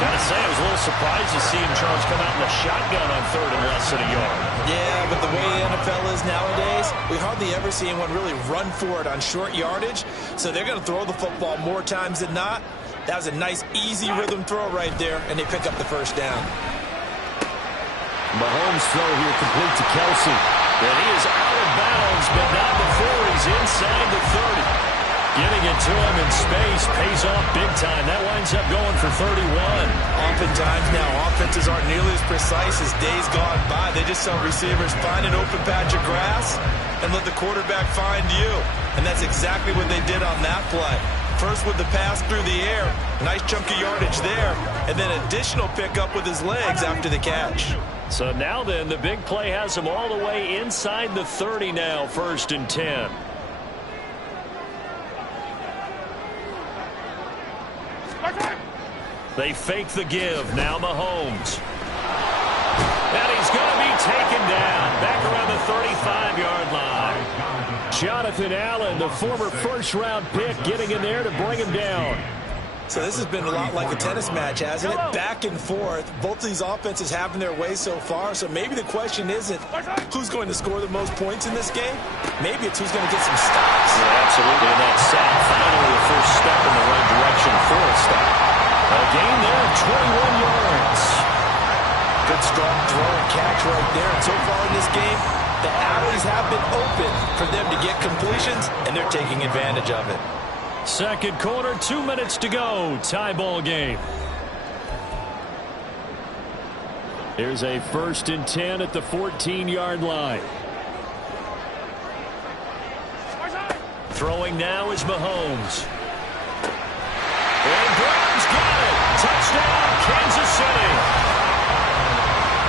Gotta say, I was a little surprised to see him, Charles, come out in the shotgun on 3rd and less than a yard. Yeah, but the way the NFL is nowadays, we hardly ever see anyone really run for it on short yardage. So they're going to throw the football more times than not. That was a nice, easy rhythm throw right there, and they pick up the first down. Mahomes' throw here complete to Kelsey. And he is out of bounds, but not before he's inside the 30. Getting it to him in space pays off big time. That winds up going for 31. Oftentimes now, offenses aren't nearly as precise as days gone by. They just tell receivers, find an open patch of grass and let the quarterback find you. And that's exactly what they did on that play. First with the pass through the air, nice chunk of yardage there, and then additional pickup with his legs after the catch. So now then, the big play has him all the way inside the 30 now, 1st and 10. They fake the give. Now Mahomes. And he's going to be taken down. Back around the 35-yard line. Jonathan Allen, the former first-round pick, getting in there to bring him down. So this has been a lot like a tennis match, hasn't it? Back and forth. Both of these offenses having their way so far. So maybe the question isn't who's going to score the most points in this game. Maybe it's who's going to get some stops. Yeah, absolutely. And that sack, finally the first step in the right direction for a stop. A gain there of 21 yards. Good strong throw and catch right there. And so far in this game, the alleys have been open for them to get completions, and they're taking advantage of it. Second quarter, 2 minutes to go. Tie ball game. Here's a 1st and 10 at the 14-yard line. Throwing now is Mahomes. And Brown's got it. Touchdown, Kansas City.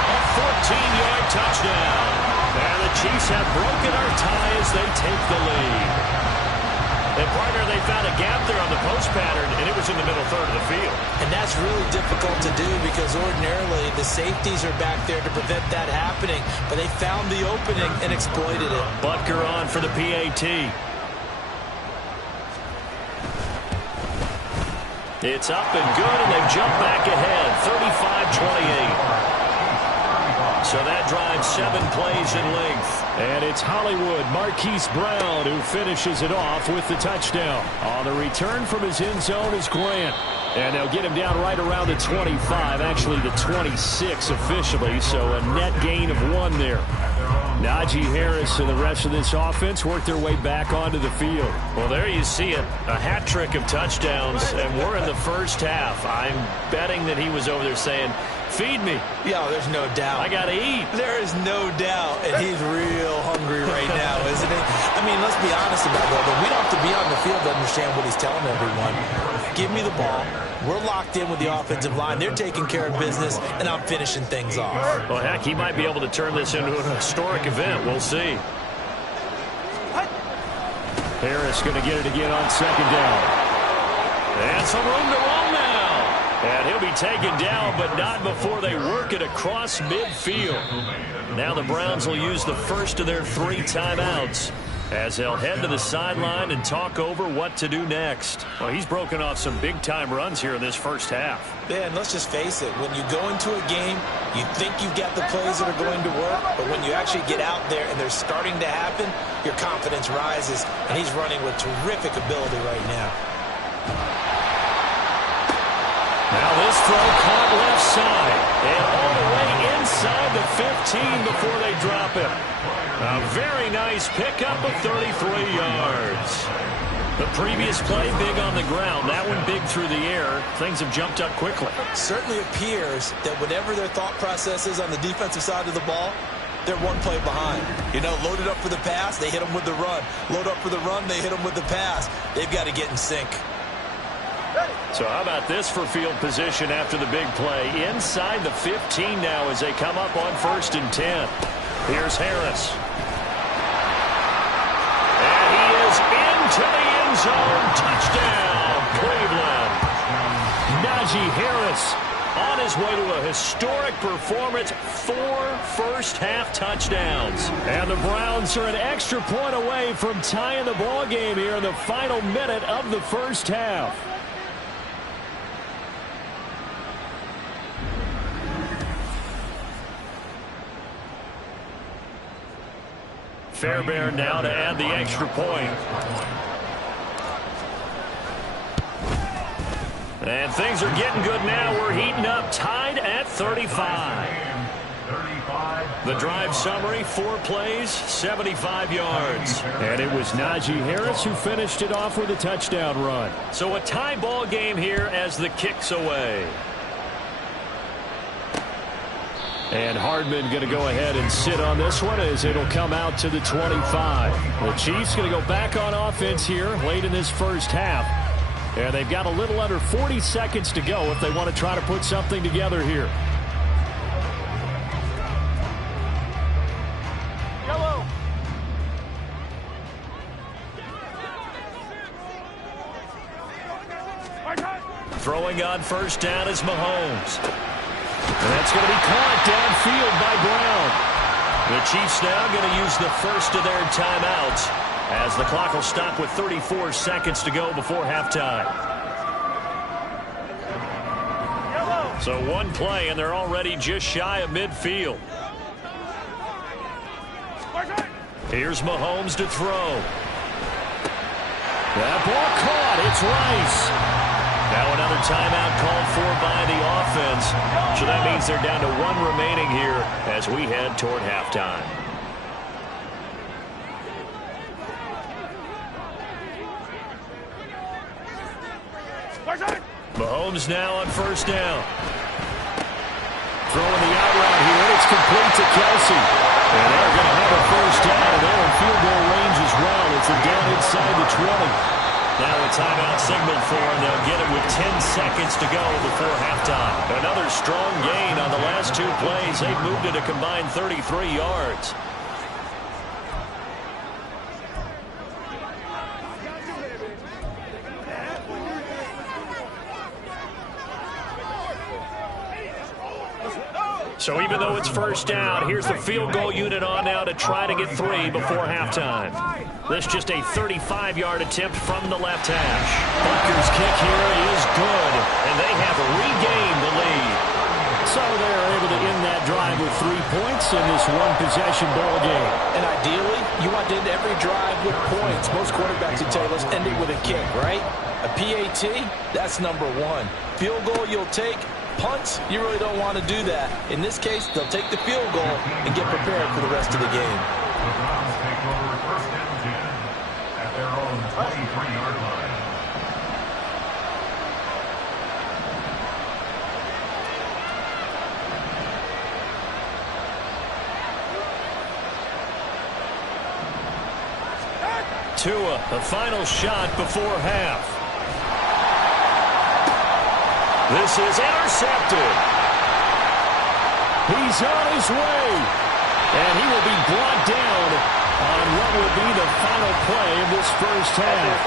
A 14-yard touchdown. And the Chiefs have broken our tie as they take the lead. And, partner, they found a gap there on the post pattern, and it was in the middle third of the field. And that's really difficult to do because ordinarily the safeties are back there to prevent that happening. But they found the opening and exploited it. Butker on for the PAT. It's up and good, and they've jumped back ahead, 35-28. So that drives 7 plays in length. And it's Hollywood, Marquise Brown, who finishes it off with the touchdown. On the return from his end zone is Grant. And they'll get him down right around the 25, actually the 26 officially, so a net gain of 1 there. Najee Harris and the rest of this offense work their way back onto the field. Well, there you see it, a hat trick of touchdowns, and we're in the first half. I'm betting that he was over there saying, feed me. Yeah, there's no doubt. I got to eat. There is no doubt, and he's real hungry right now, isn't he? I mean, let's be honest about that, but we don't have to be on the field to understand what he's telling everyone. Give me the ball. We're locked in with the offensive line. They're taking care of business, and I'm finishing things off. Well, heck, he might be able to turn this into an historic event. We'll see. Harris going to get it again on 2nd down. And some room to roll now. And he'll be taken down, but not before they work it across midfield. Now the Browns will use the first of their 3 timeouts as they'll head to the sideline and talk over what to do next. Well, he's broken off some big-time runs here in this first half. Yeah, and let's just face it. When you go into a game, you think you've got the plays that are going to work, but when you actually get out there and they're starting to happen, your confidence rises, and he's running with terrific ability right now. Now this throw caught left side and all the way inside the 15 before they drop it. A very nice pickup of 33 yards. The previous play big on the ground. That one big through the air. Things have jumped up quickly. Certainly appears that whatever their thought process is on the defensive side of the ball, they're 1 play behind. You know, loaded up for the pass, they hit them with the run. Load up for the run, they hit them with the pass. They've got to get in sync. So how about this for field position after the big play? Inside the 15 now as they come up on 1st and 10. Here's Harris. And he is into the end zone. Touchdown, Cleveland. Najee Harris on his way to a historic performance. 4 first-half touchdowns. And the Browns are an extra point away from tying the ball game here in the final minute of the first half. Fairbairn now to add the extra point. And things are getting good now. We're heating up, tied at 35. The drive summary, 4 plays, 75 yards. And it was Najee Harris who finished it off with a touchdown run. So a tie ball game here as the kick's away. And Hardman going to go ahead and sit on this one as it'll come out to the 25. The Chiefs going to go back on offense here late in this first half. And they've got a little under 40 seconds to go if they want to try to put something together here. Yellow. Throwing on first down is Mahomes. And that's going to be caught downfield by Brown. The Chiefs now going to use the first of their timeouts as the clock will stop with 34 seconds to go before halftime. So one play, and they're already just shy of midfield. Here's Mahomes to throw. That ball caught. It's Rice. Now another timeout called for by the offense. So that means they're down to 1 remaining here as we head toward halftime. Mahomes now on first down. Throwing the out route here, and it's complete to Kelsey. And they're going to have a first down, and they're in field goal range as well. It's a down inside the 20. Now a timeout signaled for, and they'll get it with 10 seconds to go before halftime. Another strong gain on the last 2 plays. They've moved it a combined 33 yards. So even though it's first down, here's the field goal unit on now to try to get 3 before halftime. This just a 35-yard attempt from the left hash. Butker's kick here is good, and they have regained the lead. So they're able to end that drive with 3 points in this one-possession ball game. And ideally, you want to end every drive with points. Most quarterbacks would tell you, let's end it with a kick, right? A PAT, that's number 1. Field goal you'll take. Punts, you really don't want to do that. In this case, they'll take the field goal and get prepared for the rest of the game. The Browns take over first down 10 at their own 23-yard line. Tua, the final shot before half. This is intercepted. He's on his way. And he will be brought down on what will be the final play of this first half.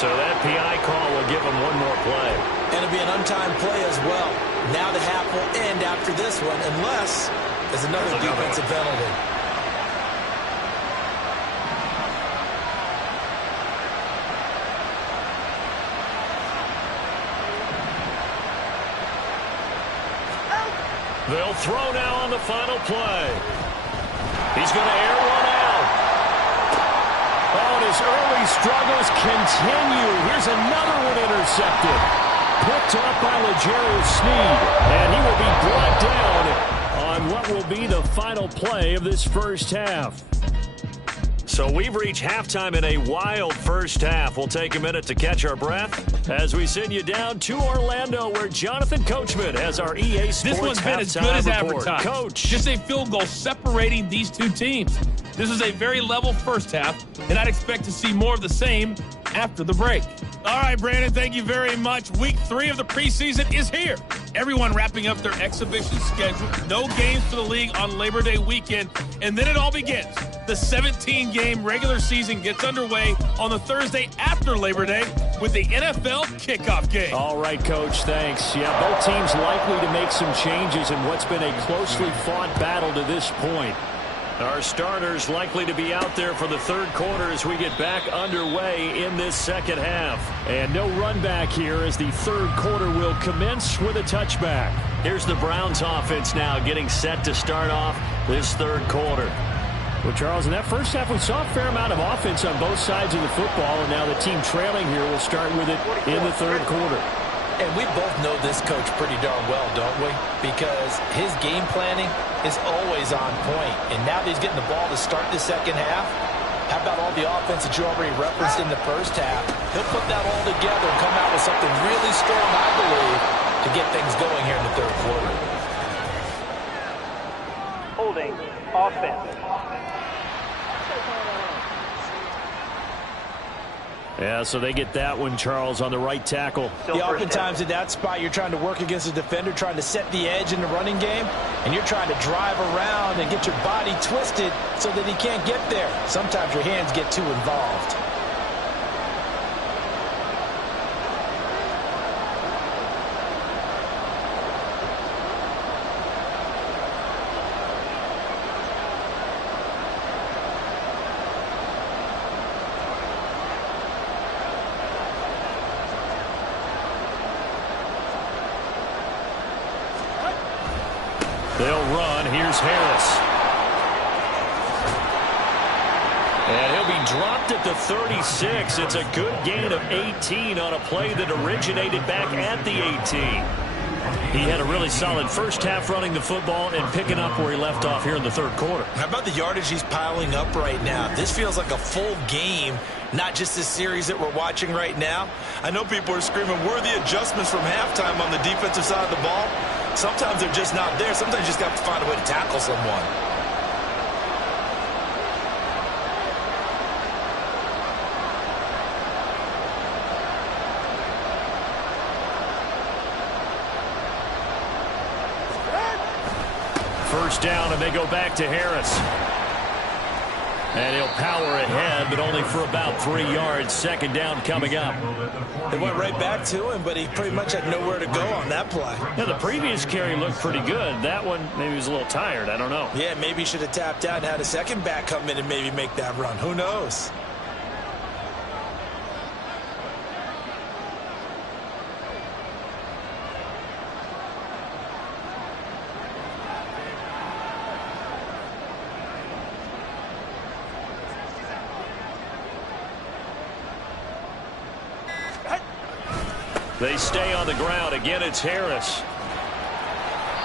So that PI call will give him 1 more play. And it'll be an untimed play as well. Now the half will end after this one, unless there's another defensive penalty. They'll throw now on the final play. He's going to air one out. Oh, and his early struggles continue. Here's another one intercepted. Picked up by L'Jarius Sneed. And he will be brought down on what will be the final play of this first half. So we've reached halftime in a wild first half. We'll take a minute to catch our breath as we send you down to Orlando, where Jonathan Coachman has our EA Sports This one's been as good as advertised. Coach. Just a field goal separating these 2 teams. This is a very level first half, and I'd expect to see more of the same after the break. All right, Brandon, thank you very much. Week 3 of the preseason is here. Everyone wrapping up their exhibition schedule. No games for the league on Labor Day weekend, and then it all begins. The 17-game regular season gets underway on the Thursday after Labor Day with the NFL kickoff game. All right, Coach, thanks. Yeah, both teams likely to make some changes in what's been a closely fought battle to this point. Our starters likely to be out there for the third quarter as we get back underway in this second half. And no run back here as the third quarter will commence with a touchback. Here's the Browns offense now getting set to start off this third quarter. Well, Charles, in that first half, we saw a fair amount of offense on both sides of the football, and now the team trailing here will start with it in the third quarter. And we both know this coach pretty darn well, don't we? Because his game planning is always on point. And now that he's getting the ball to start the second half, how about all the offense that you already referenced in the first half? He'll put that all together and come out with something really strong, I believe, to get things going here in the third quarter. Holding offense. Yeah, so they get that one, Charles, on the right tackle. Yeah, oftentimes in that spot, you're trying to work against a defender, trying to set the edge in the running game, and you're trying to drive around and get your body twisted so that he can't get there. Sometimes your hands get too involved. They'll run. Here's Harris. And he'll be dropped at the 36. It's a good gain of 18 on a play that originated back at the 18. He had a really solid first half running the football and picking up where he left off here in the third quarter. How about the yardage he's piling up right now? This feels like a full game, not just this series that we're watching right now. I know people are screaming, where are the adjustments from halftime on the defensive side of the ball? Sometimes they're just not there. Sometimes you just have to find a way to tackle someone. First down, and they go back to Harris. And he'll power ahead, but only for about 3 yards. Second down coming up. They went right back to him, but he pretty much had nowhere to go on that play. Yeah, the previous carry looked pretty good. That one, maybe he was a little tired. I don't know. Yeah, maybe he should have tapped out and had a second back come in and maybe make that run. Who knows? They stay on the ground. Again, it's Harris.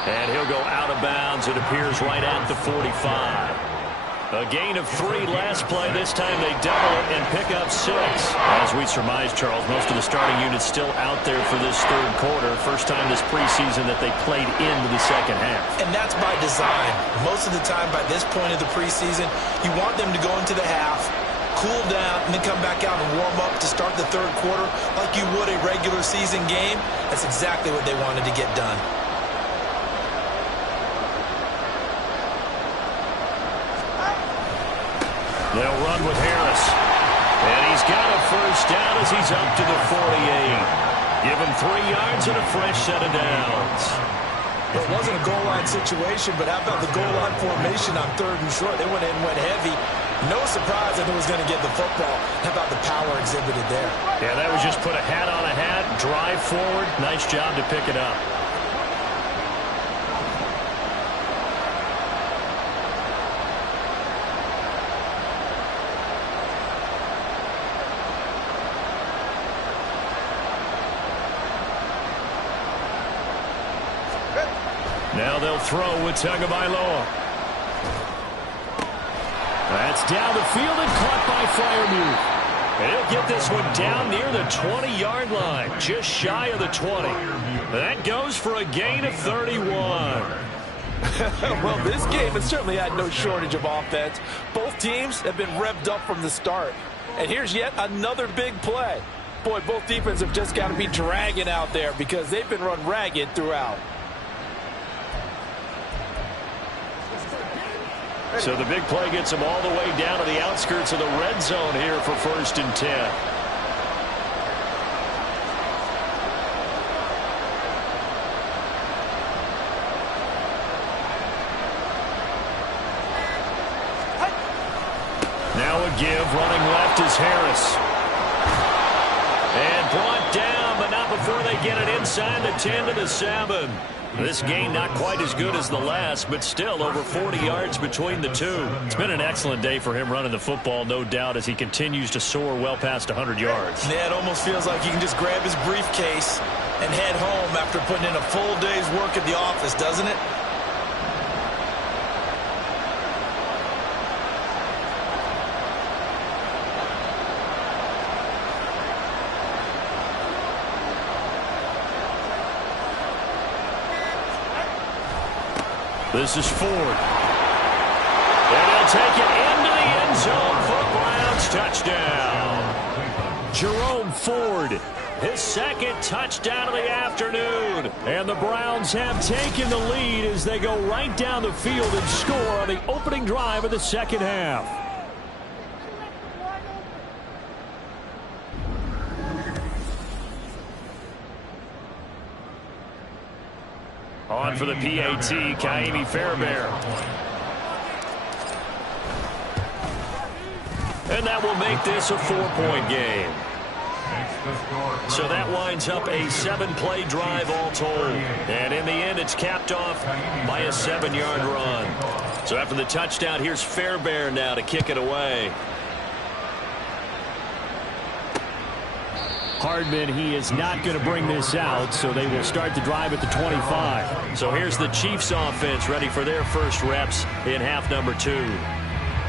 And he'll go out of bounds. It appears right at the 45. A gain of 3 last play. This time they double it and pick up 6. As we surmise, Charles, most of the starting unit's still out there for this third quarter. First time this preseason that they played into the second half. And that's by design. Most of the time by this point of the preseason, you want them to go into the half, cool down, and then come back out and warm up to start the third quarter like you would a regular season game. That's exactly what they wanted to get done. They'll run with Harris. And he's got a first down as he's up to the 48. Give him 3 yards and a fresh set of downs. Well, it wasn't a goal line situation, but how about the goal line formation on third and short? They went in, went heavy. No surprise that it was going to get the football. How about the power exhibited there? Yeah, that was just put a hat on a hat, drive forward. Nice job to pick it up. Now they'll throw with Tagovailoa. That's down the field and caught by Freiermuth. And he'll get this one down near the 20-yard line, just shy of the 20. That goes for a gain of 31. Well, this game has certainly had no shortage of offense. Both teams have been revved up from the start. And here's yet another big play. Boy, both defenses have just got to be dragging out there because they've been run ragged throughout. So the big play gets them all the way down to the outskirts of the red zone here for 1st and 10. Now a give. Running left is Harris. And brought down, but not before they get it inside the 10 to the 7. This game not quite as good as the last, but still over 40 yards between the two. It's been an excellent day for him running the football, no doubt, as he continues to soar well past 100 yards. Yeah, it almost feels like he can just grab his briefcase and head home after putting in a full day's work at the office, doesn't it? This is Ford. And he'll take it into the end zone for a Browns touchdown. Jerome Ford, his second touchdown of the afternoon. And the Browns have taken the lead as they go right down the field and score on the opening drive of the second half. On for the PAT, Kaimi Fairbairn. And that will make this a 4-point game. So that winds up a 7-play drive all told. And in the end, it's capped off by a 7-yard run. So after the touchdown, here's Fairbairn now to kick it away. Hardman, he is not going to bring this out, so they will start the drive at the 25. So here's the Chiefs offense ready for their first reps in half number 2.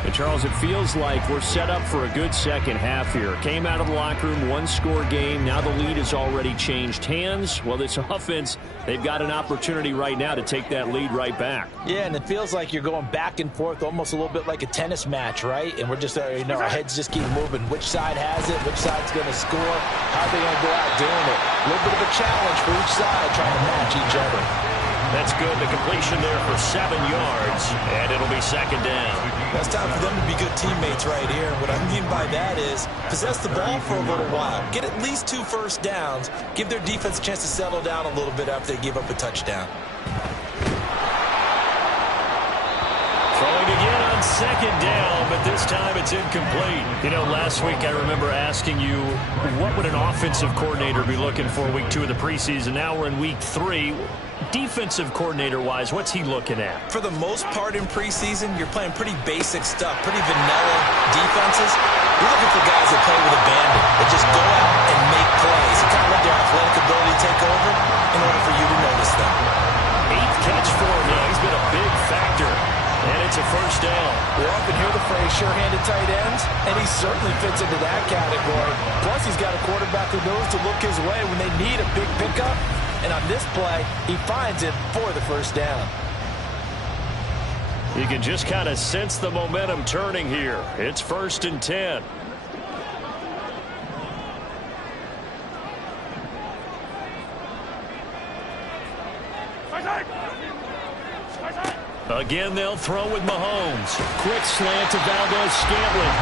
And Charles, it feels like we're set up for a good second half here. Came out of the locker room, one-score game. Now the lead has already changed hands. Well, this offense, they've got an opportunity right now to take that lead right back. Yeah, and it feels like you're going back and forth, almost a little bit like a tennis match, right? And we're just, our heads just keep moving. Which side has it? Which side's going to score? How are they going to go out doing it? A little bit of a challenge for each side, trying to match each other. That's good. The completion there for 7 yards, and it'll be second down. It's time for them to be good teammates right here. What I mean by that is possess the ball for a little while. Get at least 2 first downs. Give their defense a chance to settle down a little bit after they give up a touchdown. Throwing again on second down, but this time it's incomplete. You know, last week I remember asking you, what would an offensive coordinator be looking for week 2 of the preseason? Now we're in week 3. Defensive coordinator-wise, what's he looking at? For the most part in preseason, you're playing pretty basic stuff, pretty vanilla defenses. You're looking for guys that play with abandon, that just go out and make plays. You kind of let their athletic ability take over in order for you to notice them. 8th catch for him now. He's been a big factor. And it's a first down. We often hear the phrase sure-handed tight ends, and he certainly fits into that category. Plus, he's got a quarterback who knows to look his way when they need a big pickup. And on this play, he finds it for the first down. You can just kind of sense the momentum turning here. It's 1st and 10. Again, they'll throw with Mahomes. Quick slant to Valdez-Scantling.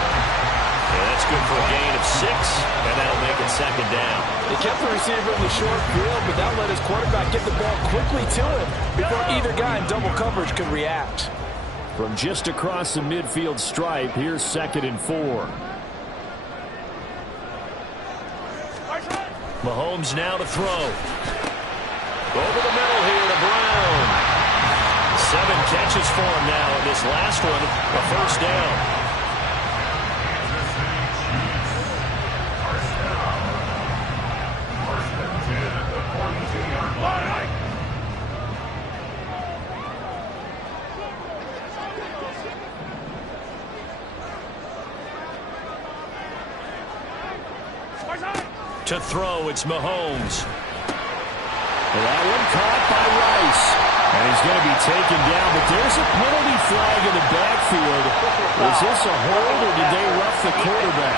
And that's good for a gain of 6, and that'll make it second down. He kept the receiver in the short field, but that let his quarterback get the ball quickly to him before either guy in double coverage could react. From just across the midfield stripe, here's 2nd and 4. Mahomes now to throw. Over the middle here to Brown. 7 catches for him now, and this last one, a first down. To throw, it's Mahomes. That one caught by Rice. And he's going to be taken down, but there's a penalty flag in the backfield. Was this a hold, or did they rough the quarterback?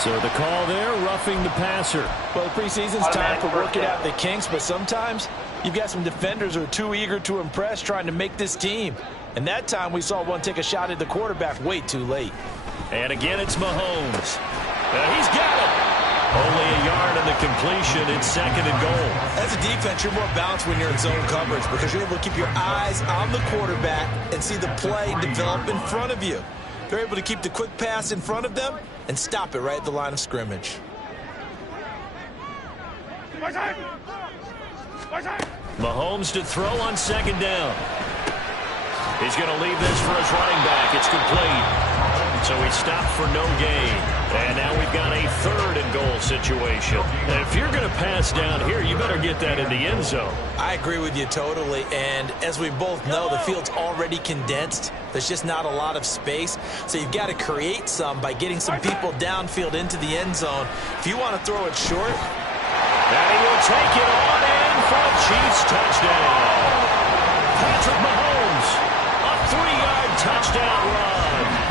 So the call there, roughing the passer. Well, the preseason's time for working out the kinks, but sometimes you've got some defenders who are too eager to impress, trying to make this team. And that time we saw one take a shot at the quarterback way too late. And again, it's Mahomes. And he's got it. Only a yard in the completion. It's 2nd and goal. As a defense, you're more balanced when you're in zone coverage because you're able to keep your eyes on the quarterback and see the play develop in front of you. They're able to keep the quick pass in front of them and stop it right at the line of scrimmage. Mahomes to throw on 2nd down. He's going to leave this for his running back. It's complete. So he stopped for no gain. And now we've got a 3rd and goal situation. And if you're going to pass down here, you better get that in the end zone. I agree with you totally. And as we both know, the field's already condensed. There's just not a lot of space. So you've got to create some by getting some people downfield into the end zone. If you want to throw it short. And he will take it on in for a Chiefs touchdown. Patrick Mahomes, a 3-yard touchdown run.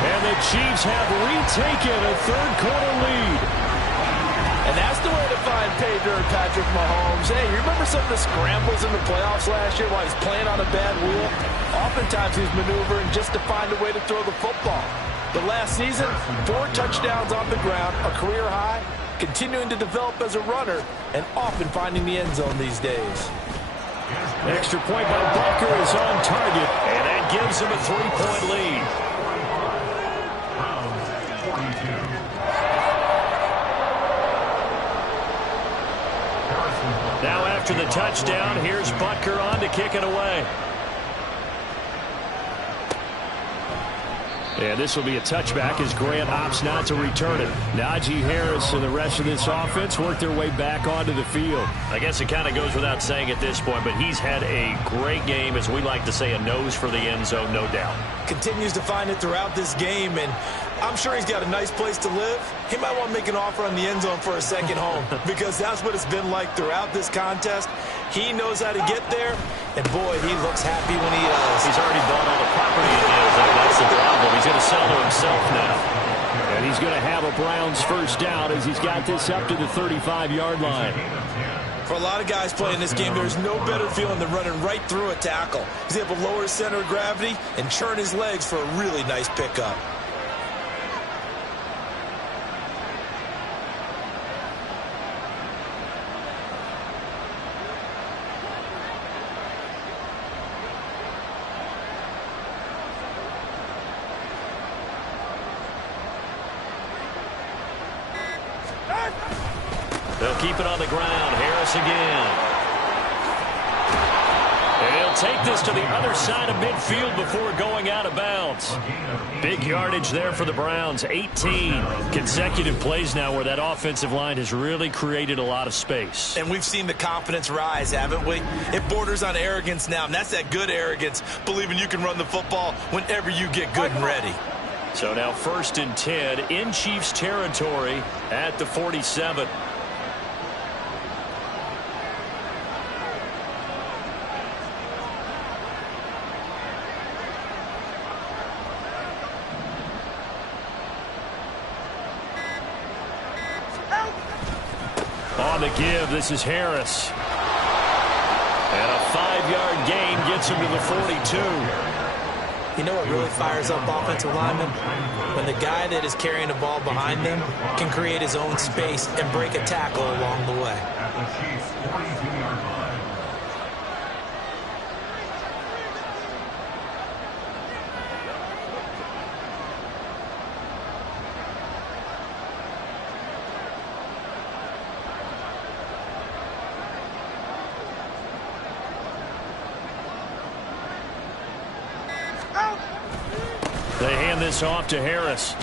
And the Chiefs have retaken a 3rd quarter lead. And that's the way to find pay dirt, Patrick Mahomes. Hey, you remember some of the scrambles in the playoffs last year while he's playing on a bad wheel? Oftentimes he's maneuvering just to find a way to throw the football. But last season, 4 touchdowns on the ground, a career high, continuing to develop as a runner, and often finding the end zone these days. Extra point by Butker is on target, and that gives him a 3-point lead. Now after the touchdown, here's Butker on to kick it away. And this will be a touchback as Grant opts not to return it. Najee Harris and the rest of this offense work their way back onto the field. I guess it kind of goes without saying at this point, but he's had a great game, as we like to say, a nose for the end zone, no doubt. Continues to find it throughout this game, and I'm sure he's got a nice place to live. He might want to make an offer on the end zone for a second home because that's what it's been like throughout this contest. He knows how to get there, and boy, he looks happy when he does. He's already bought all the property in there. That's the problem. He's going to sell to himself now. And he's going to have a Browns 1st down as he's got this up to the 35-yard line. For a lot of guys playing this game, there's no better feeling than running right through a tackle. He's able to lower his center of gravity and churn his legs for a really nice pickup. They'll keep it on the ground. Harris again. And he'll take this to the other side of midfield before going out of bounds. Big yardage there for the Browns. 18 consecutive plays now where that offensive line has really created a lot of space. And we've seen the confidence rise, haven't we? It borders on arrogance now, and that's that good arrogance, believing you can run the football whenever you get good and ready. So now 1st and 10 in Chiefs territory at the 47. On the give, this is Harris. And a 5-yard gain gets him to the 42. You know what really fires up offensive linemen? When the guy that is carrying the ball behind them can create his own space and break a tackle along the way. At the Chiefs' 42-yard line. They hand this off to Harris.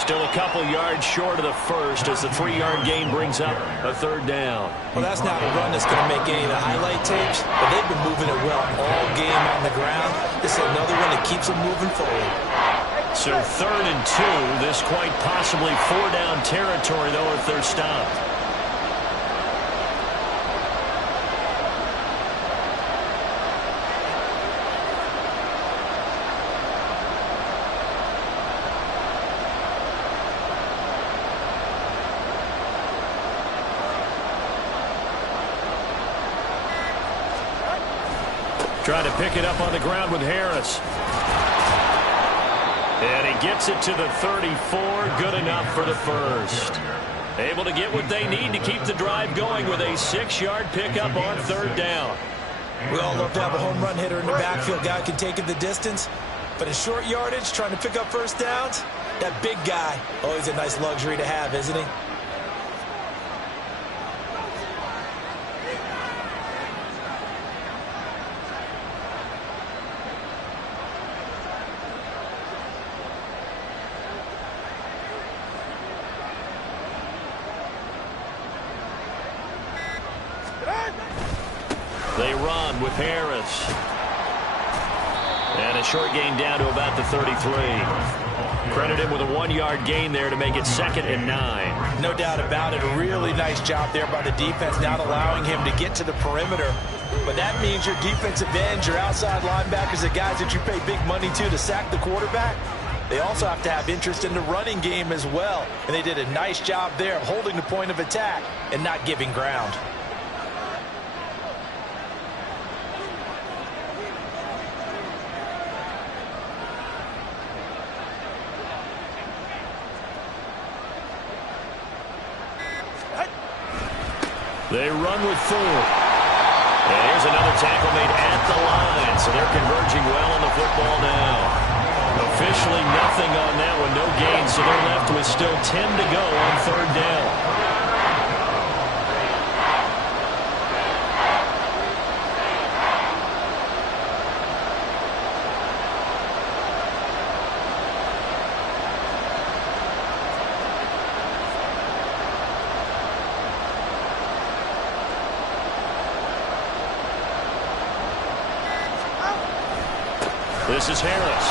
Still a couple yards short of the first as the 3-yard gain brings up a 3rd down. Well, that's not a run that's going to make any of the highlight tapes, but they've been moving it well all game on the ground. This is another one that keeps them moving forward. So 3rd and 2. This quite possibly 4-down territory, though, if they're stopped. Trying to pick it up on the ground with Harris. And he gets it to the 34. Good enough for the first. Able to get what they need to keep the drive going with a 6-yard pickup on 3rd down. We all love to have a home run hitter in the backfield. Guy can take it the distance. But in short yardage, trying to pick up first downs, that big guy, always a nice luxury to have, isn't he? They run with Harris. And a short gain down to about the 33. Credit him with a 1-yard gain there to make it 2nd and 9. No doubt about it. A really nice job there by the defense, not allowing him to get to the perimeter. But that means your defensive ends, your outside linebackers, the guys that you pay big money to sack the quarterback, they also have to have interest in the running game as well. And they did a nice job there of holding the point of attack and not giving ground. They run with 4. And here's another tackle made at the line. So they're converging well on the football now. Officially nothing on that one. No gain. So they're left with still 10 to go on 3rd down. This is Harris.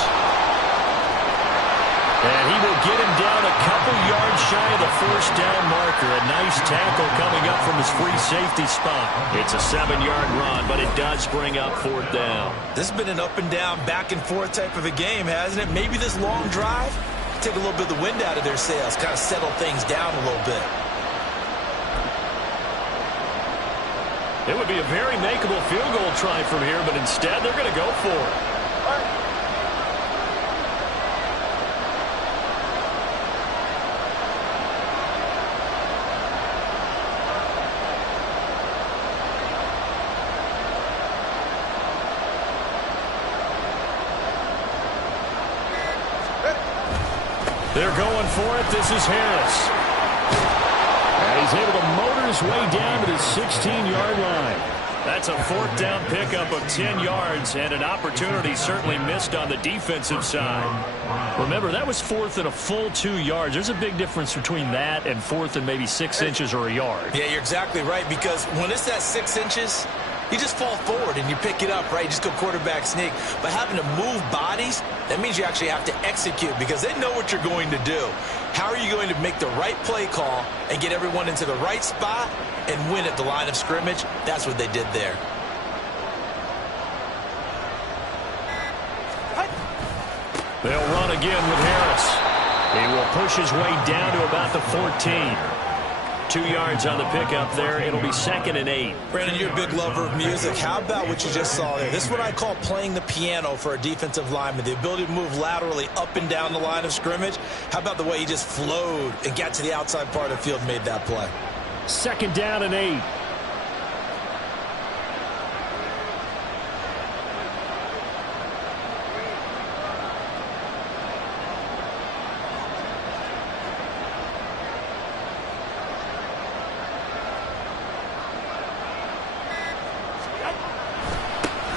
And he will get him down a couple yards shy of the 1st down marker. A nice tackle coming up from his free safety spot. It's a 7-yard run, but it does bring up 4th down. This has been an up and down, back and forth type of a game, hasn't it? Maybe this long drive take a little bit of the wind out of their sails, kind of settle things down a little bit. It would be a very makeable field goal try from here, but instead they're going to go for it. They're going for it. This is Harris. And he's able to motor his way down to the 16-yard line. That's a 4th down pickup of 10 yards and an opportunity certainly missed on the defensive side. Remember, that was 4th and a full 2 yards. There's a big difference between that and 4th and maybe 6 inches or a yard. Yeah, you're exactly right, because when it's that 6 inches, you just fall forward and you pick it up, right? You just go quarterback sneak. But having to move bodies, that means you actually have to execute because they know what you're going to do. How are you going to make the right play call and get everyone into the right spot and win at the line of scrimmage? That's what they did there. They'll run again with Harris. He will push his way down to about the 14. 2 yards on the pickup there. It'll be 2nd and 8. Brandon, you're a big lover of music. How about what you just saw there? This is what I call playing the piano for a defensive lineman. The ability to move laterally up and down the line of scrimmage. How about the way he just flowed and got to the outside part of the field and made that play? 2nd down and 8.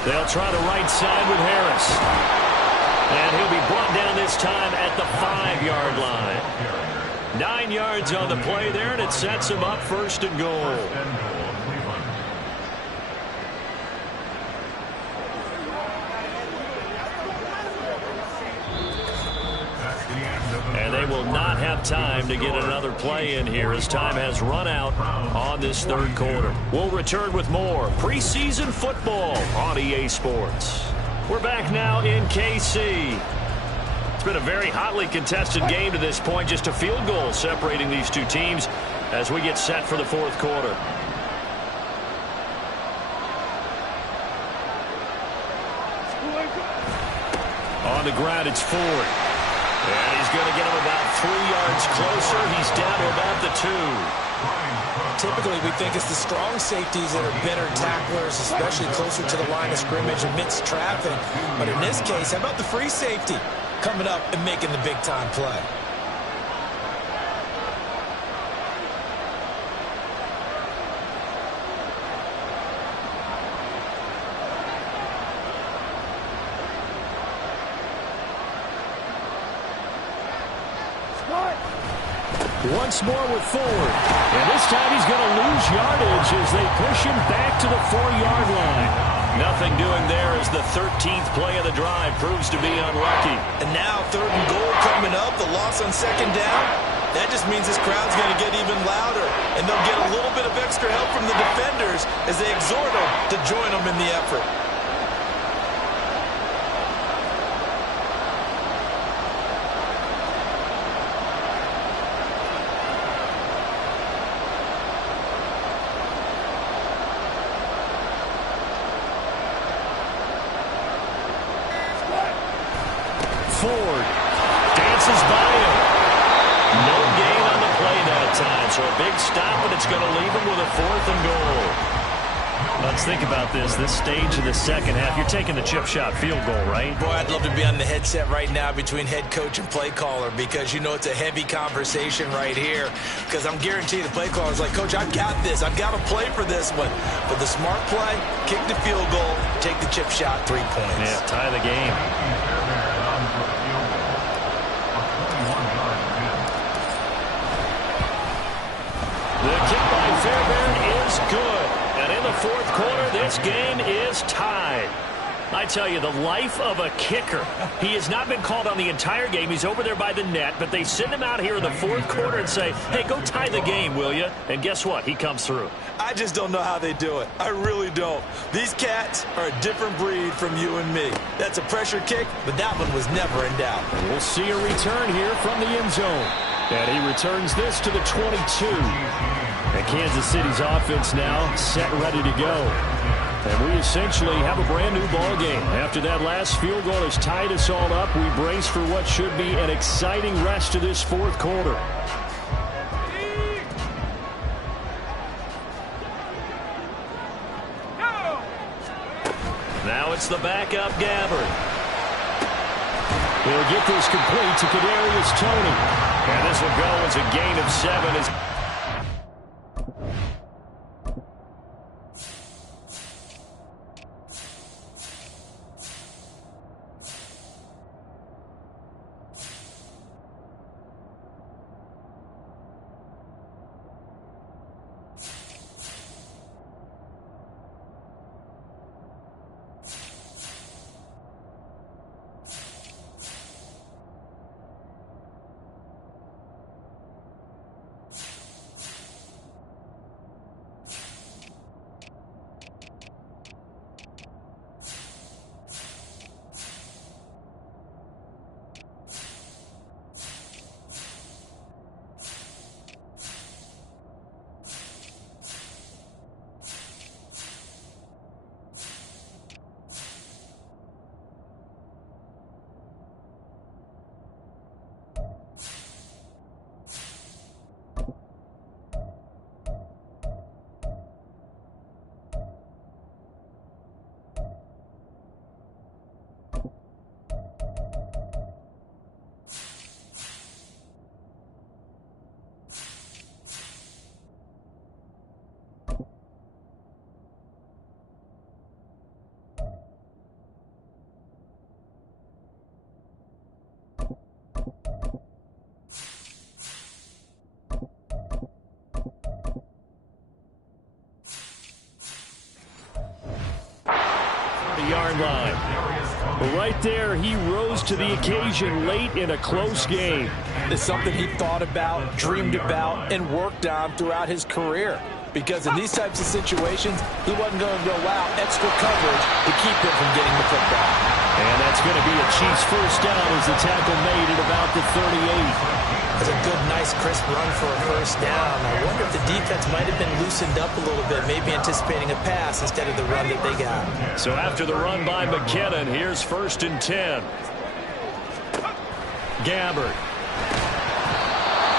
They'll try the right side with Harris. And he'll be brought down this time at the 5-yard line. 9 yards on the play there, and it sets him up 1st and goal. And they will not have time to get another play in here as time has run out on this 3rd quarter. We'll return with more preseason football on EA Sports. We're back now in KC. It's been a very hotly contested game to this point. Just a field goal separating these two teams as we get set for the 4th quarter. On the ground, it's Ford. And he's going to get him about 3 yards closer. He's down to about the 2. Typically, we think it's the strong safeties that are better tacklers, especially closer to the line of scrimmage amidst traffic. But in this case, how about the free safety coming up and making the big-time play? Once more with Ford. And this time he's going to lose yardage as they push him back to the 4-yard line. Nothing doing there as the 13th play of the drive proves to be unlucky. And now 3rd and goal coming up. The loss on 2nd down. That just means this crowd's going to get even louder. And they'll get a little bit of extra help from the defenders as they exhort them to join them in the effort. Ford dances by him. No gain on the play that time, so a big stop, and it's going to leave him with a 4th and goal. Let's think about this stage of the second half. You're taking the chip shot field goal, right? Boy, I'd love to be on the headset right now between head coach and play caller because you know it's a heavy conversation right here because I'm guaranteed the play caller's like, Coach, I've got this. I've got to play for this one. But the smart play, kick the field goal, take the chip shot, 3 points. Yeah, tie the game. The kick by Fairbairn is good. And in the 4th quarter, this game is tied. I tell you, the life of a kicker. He has not been called on the entire game. He's over there by the net, but they send him out here in the 4th quarter and say, hey, go tie the game, will you? And guess what? He comes through. I just don't know how they do it. I really don't. These cats are a different breed from you and me. That's a pressure kick, but that one was never in doubt. And we'll see a return here from the end zone. And he returns this to the 22. And Kansas City's offense now set, ready to go. And we essentially have a brand-new ball game. After that last field goal has tied us all up, we brace for what should be an exciting rest of this 4th quarter. Now it's the backup Gabbard. He'll get this complete to Kadarius Toney. And this will go as a gain of 7. Yard line. But right there, he rose to the occasion late in a close game. It's something he thought about, dreamed about, and worked on throughout his career. Because in these types of situations, he wasn't going to go out extra coverage to keep him from getting the football. And that's going to be a Chiefs first down as the tackle made at about the 38. It's a good, nice, crisp run for a first down. I wonder if the defense might have been loosened up a little bit, maybe anticipating a pass instead of the run that they got. So after the run by McKinnon, here's 1st and 10. Gabbert.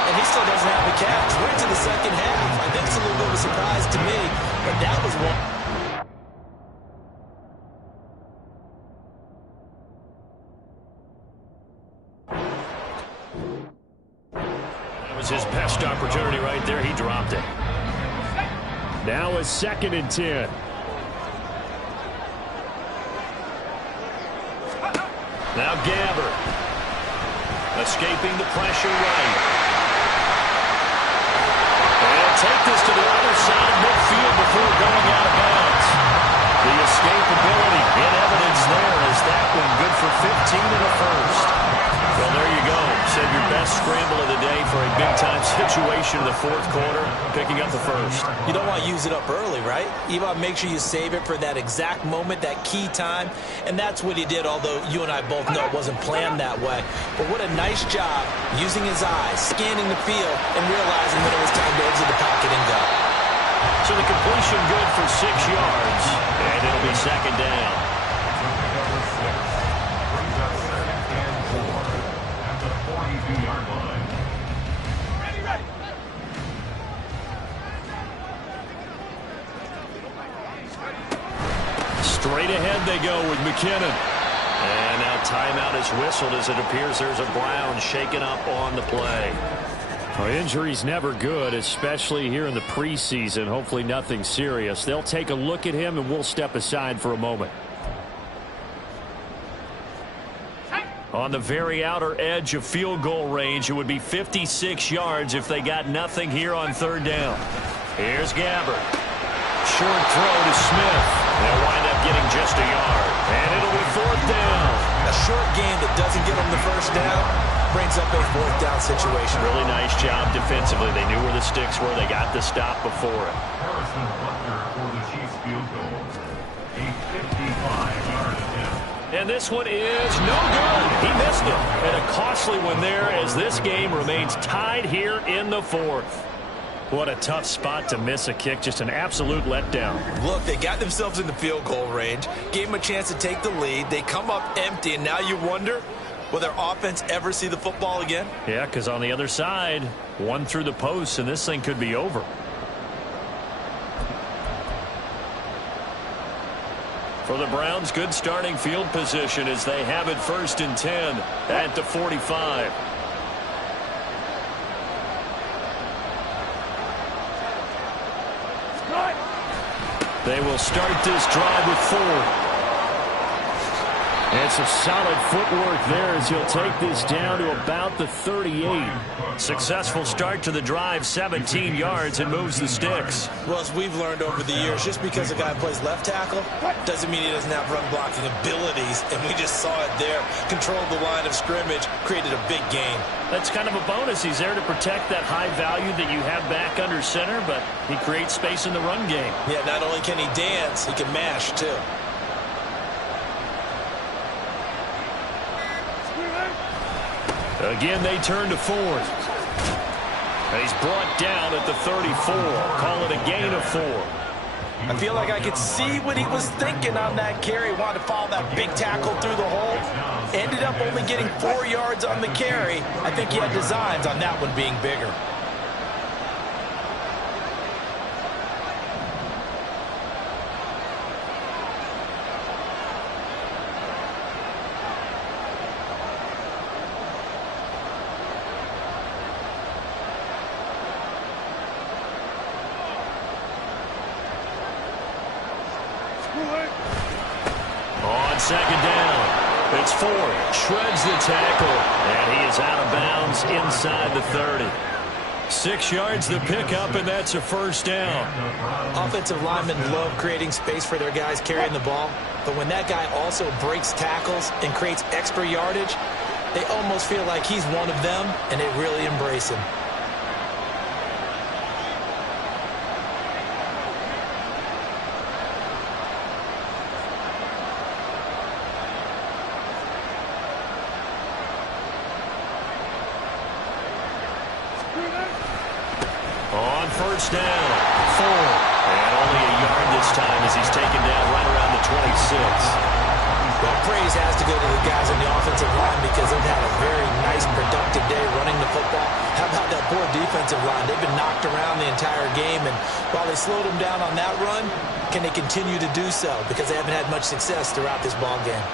And he still doesn't have a catch. We're into the second half. I think it's a little bit of a surprise to me, but that was one. That was his best opportunity right there. He dropped it. Now a 2nd and 10. Now Gabbert. Escaping the pressure right. And take this to the other side midfield before going out of bounds. The escapability in evidence there as that one good for 15 in the first. Well, there you go. Said your best scramble of the day for a big-time situation in the fourth quarter, picking up the first. You don't want to use it up early, right? You want to make sure you save it for that exact moment, that key time, and that's what he did, although you and I both know it wasn't planned that way. But what a nice job using his eyes, scanning the field, and realizing that it was time to exit the pocket and go. So the completion good for 6 yards, and it'll be 2nd down. Straight ahead they go with McKinnon. And now timeout is whistled as it appears there's a Brown shaken up on the play. Well, injury's never good, especially here in the preseason. Hopefully nothing serious. They'll take a look at him and we'll step aside for a moment. On the very outer edge of field goal range, it would be 56 yards if they got nothing here on 3rd down. Here's Gabbert. Short throw to Smith. They'll wind up getting just a yard. And it'll be 4th down. A short game that doesn't get them the first down brings up a 4th down situation. Really nice job defensively. They knew where the sticks were. They got the stop before it. Harrison Butler for the Chiefs field goal. A 55-yard attempt. And this one is no good. He missed it. And a costly one there as this game remains tied here in the 4th. What a tough spot to miss a kick. Just an absolute letdown. Look, they got themselves in the field goal range, gave them a chance to take the lead. They come up empty, and now you wonder, will their offense ever see the football again? Yeah, because on the other side, one through the post, and this thing could be over. For the Browns, good starting field position as they have it 1st and 10 at the 45. They will start this drive with 4. And some solid footwork there as he'll take this down to about the 38. Successful start to the drive, 17 yards, and moves the sticks. Well, as we've learned over the years, just because a guy plays left tackle doesn't mean he doesn't have run blocking abilities, and we just saw it there. Controlled the line of scrimmage, created a big gain. That's kind of a bonus. He's there to protect that high value that you have back under center, but he creates space in the run game. Yeah, not only can he dance, he can mash, too. Again, they turn to 4th. He's brought down at the 34. Call it a gain of 4. I feel like I could see what he was thinking on that carry. Wanted to follow that big tackle through the hole. Ended up only getting 4 yards on the carry. I think he had designs on that one being bigger. On 2nd down, it's 4. Shreds the tackle, and he is out of bounds inside the 30. 6 yards the pickup, and that's a 1st down. Offensive linemen love creating space for their guys carrying the ball, but when that guy also breaks tackles and creates extra yardage, they almost feel like he's one of them, and they really embrace him. On 1st down, 4. And only a yard this time as he's taken down right around the 26. Well, praise has to go to the guys on the offensive line because they've had a very nice, productive day running the football. How about that poor defensive line? They've been knocked around the entire game, and while they slowed them down on that run, can they continue to do so? Because they haven't had much success throughout this ball game.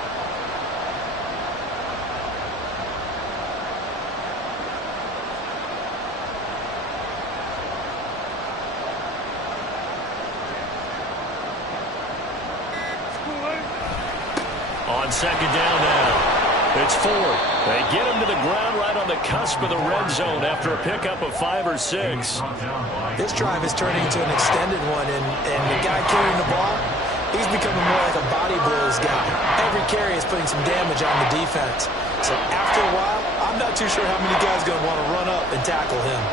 On second down now, it's Ford. They get him to the ground right on the cusp of the red zone after a pickup of 5 or 6. This drive is turning into an extended one, and the guy carrying the ball, he's becoming more like a body blows guy. Every carry is putting some damage on the defense. So after a while, I'm not too sure how many guys are going to want to run up and tackle him.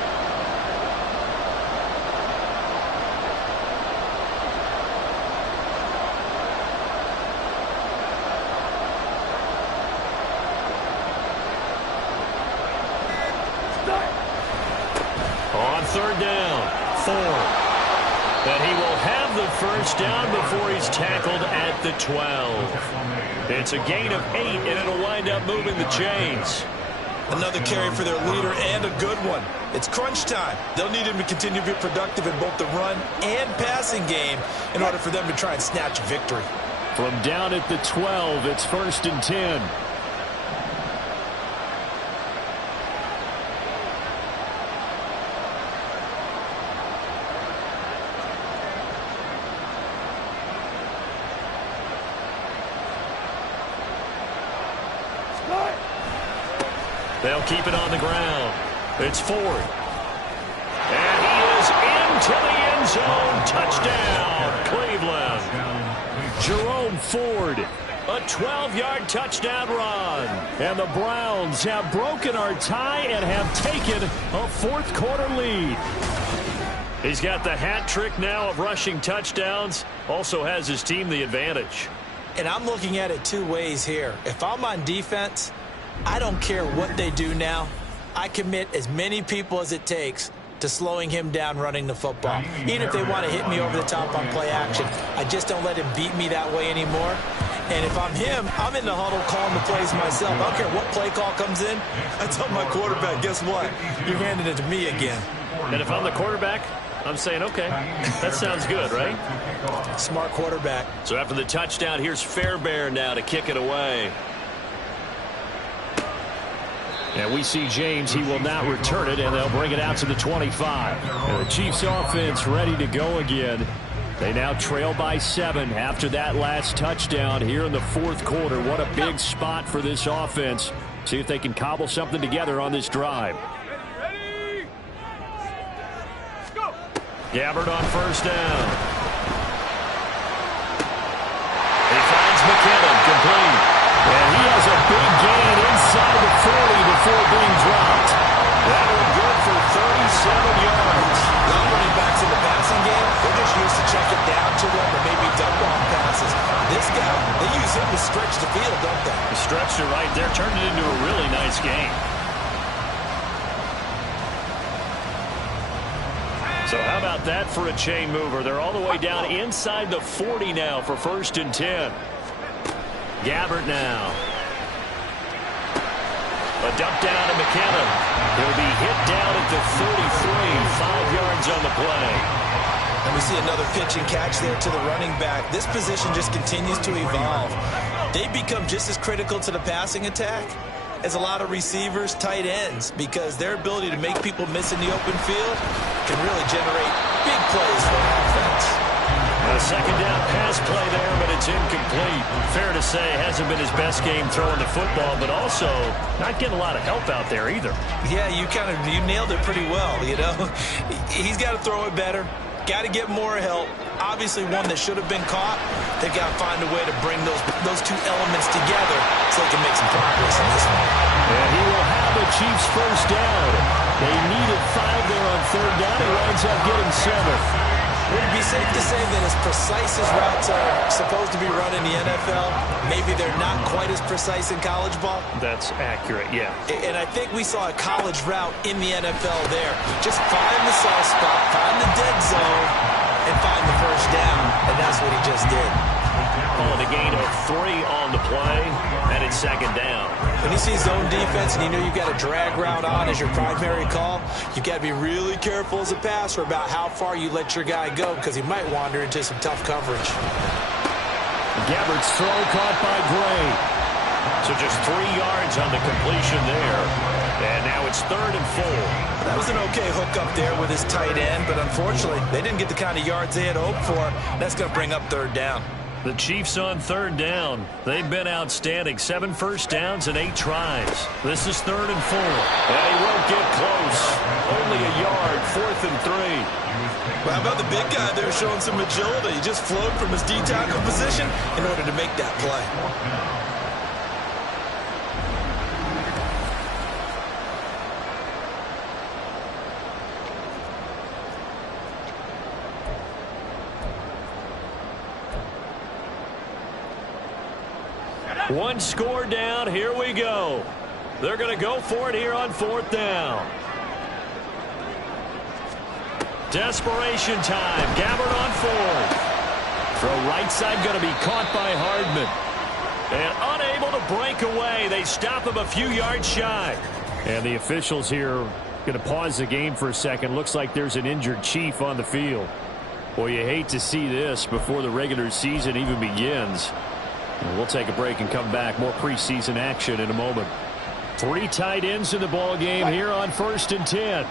Third down, Ford. And he will have the first down before he's tackled at the 12. It's a gain of 8, and it'll wind up moving the chains. Another carry for their leader, and a good one. It's crunch time. They'll need him to continue to be productive in both the run and passing game in order for them to try and snatch a victory. From down at the 12, it's 1st and 10. They'll keep it on the ground. It's Ford. And he is into the end zone. Touchdown, Cleveland. Jerome Ford, a 12-yard touchdown run. And the Browns have broken our tie and have taken a fourth-quarter lead. He's got the hat trick now of rushing touchdowns. Also has his team the advantage. And I'm looking at it two ways here. If I'm on defense, I don't care what they do now. I commit as many people as it takes to slowing him down running the football. Even if they want to hit me over the top on play action, I just don't let him beat me that way anymore. And if I'm him, I'm in the huddle calling the plays myself. I don't care what play call comes in. I tell my quarterback, guess what? You're handing it to me again. And if I'm the quarterback, I'm saying, okay, that sounds good, right? Smart quarterback. So after the touchdown, here's Fairbairn now to kick it away. And we see James. He will not return it, and they'll bring it out to the 25. And the Chiefs offense ready to go again. They now trail by 7 after that last touchdown here in the fourth quarter. What a big spot for this offense. See if they can cobble something together on this drive. Gabbard on first down. He finds McKinnon, complete. And he has a big gain inside the 40 before being dropped. That one good for 37 yards. Now running backs in the passing game, they're just used to check it down to them or maybe dump off passes. This guy, they use him to stretch the field, don't they? He stretched it right there, turned it into a really nice game. So how about that for a chain mover? They're all the way down inside the 40 now for 1st and 10. Gabbert now. A dump down to McKinnon. He'll be hit down at the 33, 5 yards on the play. And we see another pitch and catch there to the running back. This position just continues to evolve. They become just as critical to the passing attack as a lot of receivers, tight ends, because their ability to make people miss in the open field can really generate big plays for an offense. A second down pass play there, but it's incomplete. Fair to say, hasn't been his best game throwing the football, but also not getting a lot of help out there either. Yeah, you nailed it pretty well, you know. He's got to throw it better. Got to get more help. Obviously one that should have been caught. They've got to find a way to bring those two elements together so they can make some progress in this one. And he will have the Chiefs first down. They needed 5 there on third down. He winds up getting 7. Would it be safe to say that as precise as routes are supposed to be run in the NFL, maybe they're not quite as precise in college ball? That's accurate, yeah. And I think we saw a college route in the NFL there. Just find the soft spot, find the dead zone, and find the first down. And that's what he just did. calling a gain of 3 on the play, and it's second down. When you see zone defense and you know you've got a drag route on as your primary call, you've got to be really careful as a passer about how far you let your guy go because he might wander into some tough coverage. Gabbert's throw caught by Gray. So just 3 yards on the completion there. And now it's 3rd and 4. That was an okay hook up there with his tight end, but unfortunately, they didn't get the kind of yards they had hoped for. That's going to bring up 3rd down. The Chiefs on 3rd down. They've been outstanding. 7 first downs and 8 tries. This is 3rd and 4. And he won't get close. Only a yard, 4th and 3. Well, how about the big guy there showing some agility? He just flowed from his D-tackle position in order to make that play. One score down. Here we go. They're going to go for it here on 4th down. Desperation time. Gabbert on 4th. Throw right side going to be caught by Hardman. And unable to break away. They stop him a few yards shy. And the officials here going to pause the game for a second. Looks like there's an injured Chief on the field. Boy, you hate to see this before the regular season even begins. We'll take a break and come back. More preseason action in a moment. 3 tight ends in the ball game here on 1st and 10.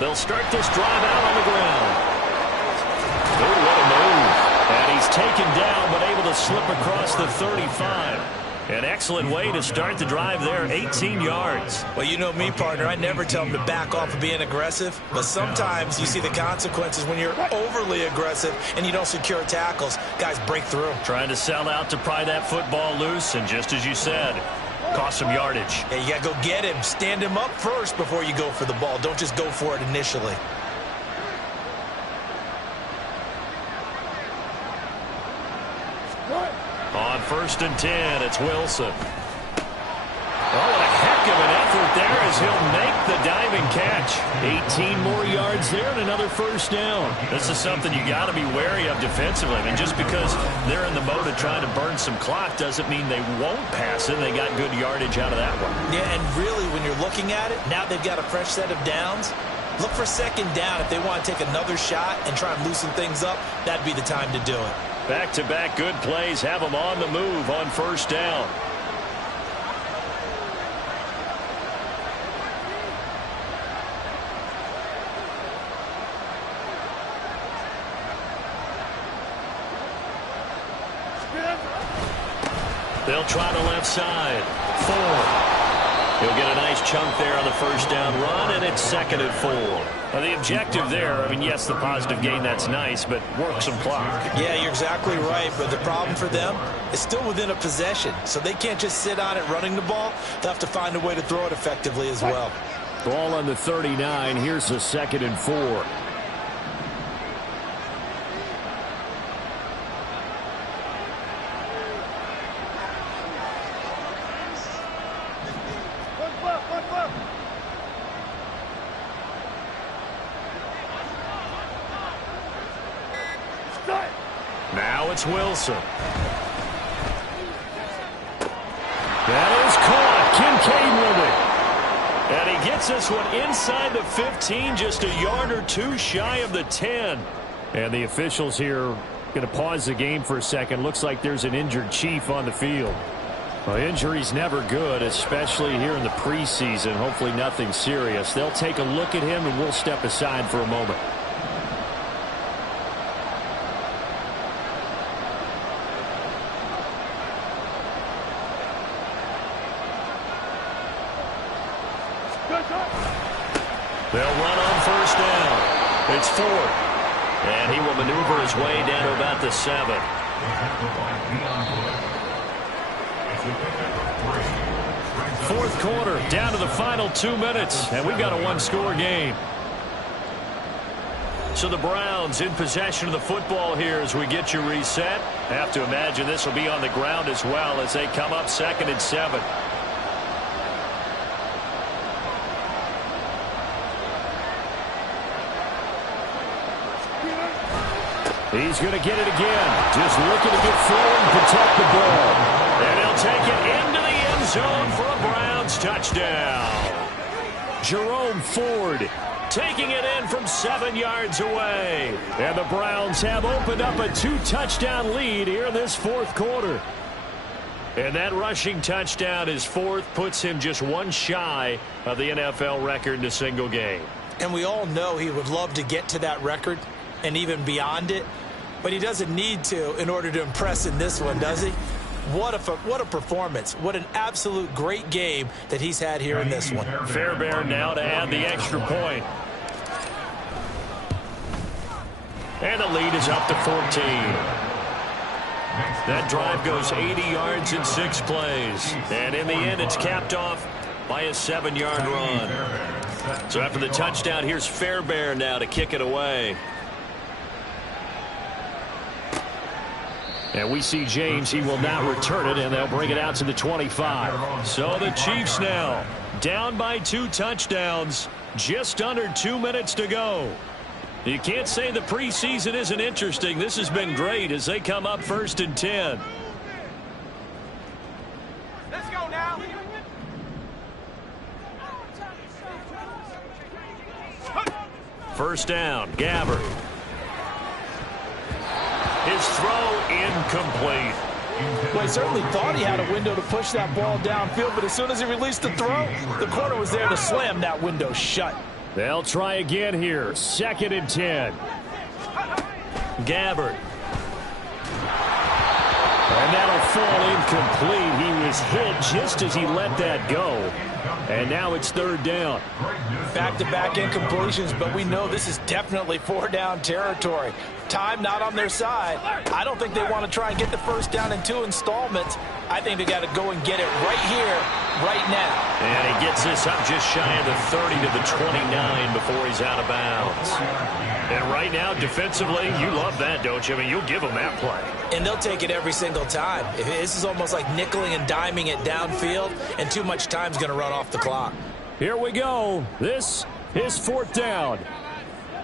They'll start this drive out on the ground. Oh, what a move. And he's taken down but able to slip across the 35. An excellent way to start the drive there, 18 yards. Well, you know me, partner. I never tell them to back off of being aggressive, but sometimes you see the consequences when you're overly aggressive and you don't secure tackles. Guys break through. Trying to sell out to pry that football loose, and just as you said, cost some yardage. Yeah, you got to go get him. Stand him up first before you go for the ball. Don't just go for it initially. On 1st and 10, it's Wilson. Oh, what a heck of an effort there as he'll make the diving catch. 18 more yards there and another 1st down. This is something you got to be wary of defensively. I mean, just because they're in the mode of trying to burn some clock doesn't mean they won't pass it. They got good yardage out of that one. Yeah, and really, when you're looking at it, now they've got a fresh set of downs. Look for 2nd down. If they want to take another shot and try and loosen things up, that'd be the time to do it. Back-to-back good plays have them on the move on 1st down. They'll try the left side. Ford. He'll get a nice chunk there on the 1st down run, and it's 2nd and 4. Now, the objective there, I mean, yes, the positive gain, that's nice, but work some clock. Yeah, you're exactly right, but the problem for them is still within a possession, so they can't just sit on it running the ball. They'll have to find a way to throw it effectively as well. Ball on the 39. Here's a 2nd and 4. Now it's Wilson. That is caught. And Kincaid with it. he gets this one inside the 15, just a yard or 2 shy of the 10. And the officials here going to pause the game for a second. Looks like there's an injured Chief on the field. Well, injury's never good, especially here in the preseason. Hopefully nothing serious. They'll take a look at him, and we'll step aside for a moment. They'll run on 1st down. It's Ford. And he will maneuver his way down to about the 7. 4th quarter, down to the final 2 minutes, and we've got a 1-score game. So the Browns in possession of the football here as we get you reset. Have to imagine this will be on the ground as well as they come up 2nd and 7. He's going to get it again. Just looking to get forward and protect the ball. And he'll take it into the end zone for a Browns touchdown. Jerome Ford taking it in from 7 yards away. And the Browns have opened up a 2-touchdown lead here in this fourth quarter. And that rushing touchdown, his fourth, puts him just one shy of the NFL record in a single game. And we all know he would love to get to that record and even beyond it, but he doesn't need to in order to impress in this one, does he? What a performance. What an absolute great game that he's had here in this one. Fairbairn now to add the extra point. And the lead is up to 14. That drive goes 80 yards in 6 plays. And in the end, it's capped off by a 7-yard run. So after the touchdown, here's Fairbairn now to kick it away. And we see James. He will not return it, and they'll bring it out to the 25. So the Chiefs now down by 2 touchdowns. Just under 2 minutes to go. You can't say the preseason isn't interesting. This has been great as they come up 1st and 10. Let's go now. First down, Gabbard. His throw incomplete. Well, he certainly thought he had a window to push that ball downfield, but as soon as he released the throw, the corner was there to slam that window shut. They'll try again here. 2nd and 10. Gabbard. And that'll fall incomplete. He was hit just as he let that go. And now it's 3rd down. Back-to-back incompletions, but we know this is definitely 4-down territory. Time not on their side. I don't think they want to try and get the first down in 2 installments. I think they got to go and get it right here, right now. And he gets this up just shy of the 30 to the 29 before he's out of bounds. And right now, defensively, you love that, don't you? I mean, you'll give them that play. And they'll take it every single time. This is almost like nickeling and diming it downfield, and too much time's going to run off the clock. Here we go. This is 4th down.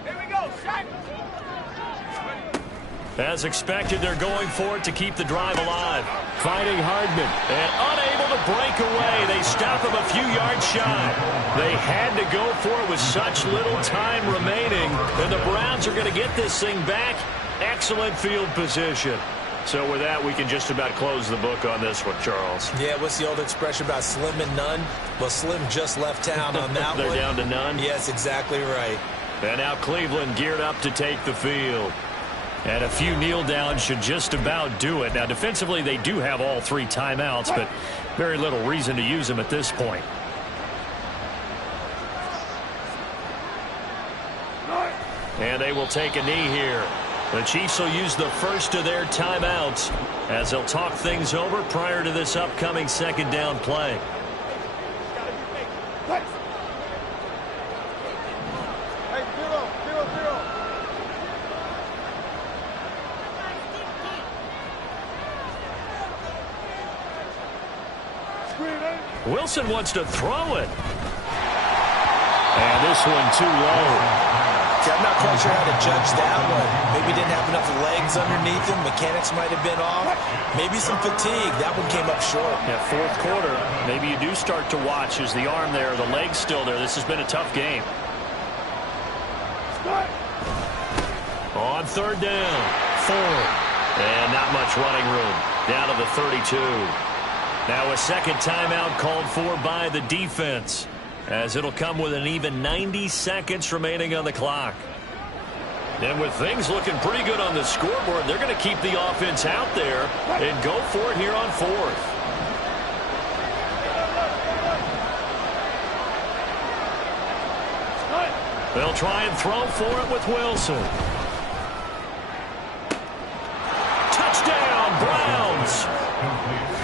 Here we go, Shaq. As expected, they're going for it to keep the drive alive. Fighting Hardman. And unable to break away. They stop him a few yards shy. They had to go for it with such little time remaining. And the Browns are going to get this thing back. Excellent field position. So with that, we can just about close the book on this one, Charles. Yeah, what's the old expression about slim and none? Well, Slim just left town on that They're one. down to none? Yes, exactly right. And now Cleveland geared up to take the field. And a few kneel downs should just about do it. Now, defensively, they do have all 3 timeouts, but very little reason to use them at this point. And they will take a knee here. The Chiefs will use the first of their timeouts as they'll talk things over prior to this upcoming 2nd down play. Wilson wants to throw it. And this one too low. I'm not quite sure how to judge that one. Maybe didn't have enough legs underneath him. Mechanics might have been off. Maybe some fatigue. That one came up short. Yeah, 4th quarter, maybe you do start to watch. Is the arm there, the leg's still there? This has been a tough game. On 3rd down, Ford. And not much running room. Down to the 32. Now a 2nd timeout called for by the defense, as it'll come with an even 90 seconds remaining on the clock. And with things looking pretty good on the scoreboard, they're going to keep the offense out there and go for it here on 4th. They'll try and throw for it with Wilson. Touchdown, Browns!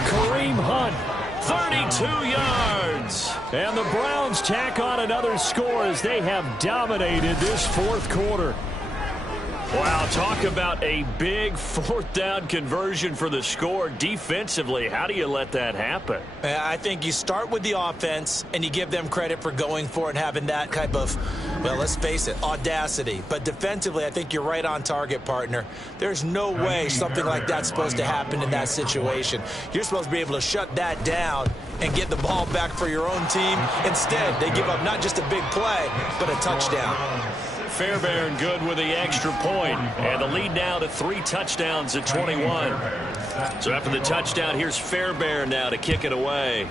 Kareem Hunt, 32 yards. And the Browns tack on another score as they have dominated this 4th quarter. Wow, talk about a big fourth down conversion for the score. Defensively, how do you let that happen? I think you start with the offense and you give them credit for going for it and having that type of, well, let's face it, audacity. But defensively, I think you're right on target, partner. There's no way something like that's supposed to happen in that situation. You're supposed to be able to shut that down and get the ball back for your own team. Instead, they give up not just a big play, but a touchdown. Fairbairn good with the extra point, and the lead now to 3 touchdowns at 21. So after the touchdown, here's Fairbairn now to kick it away.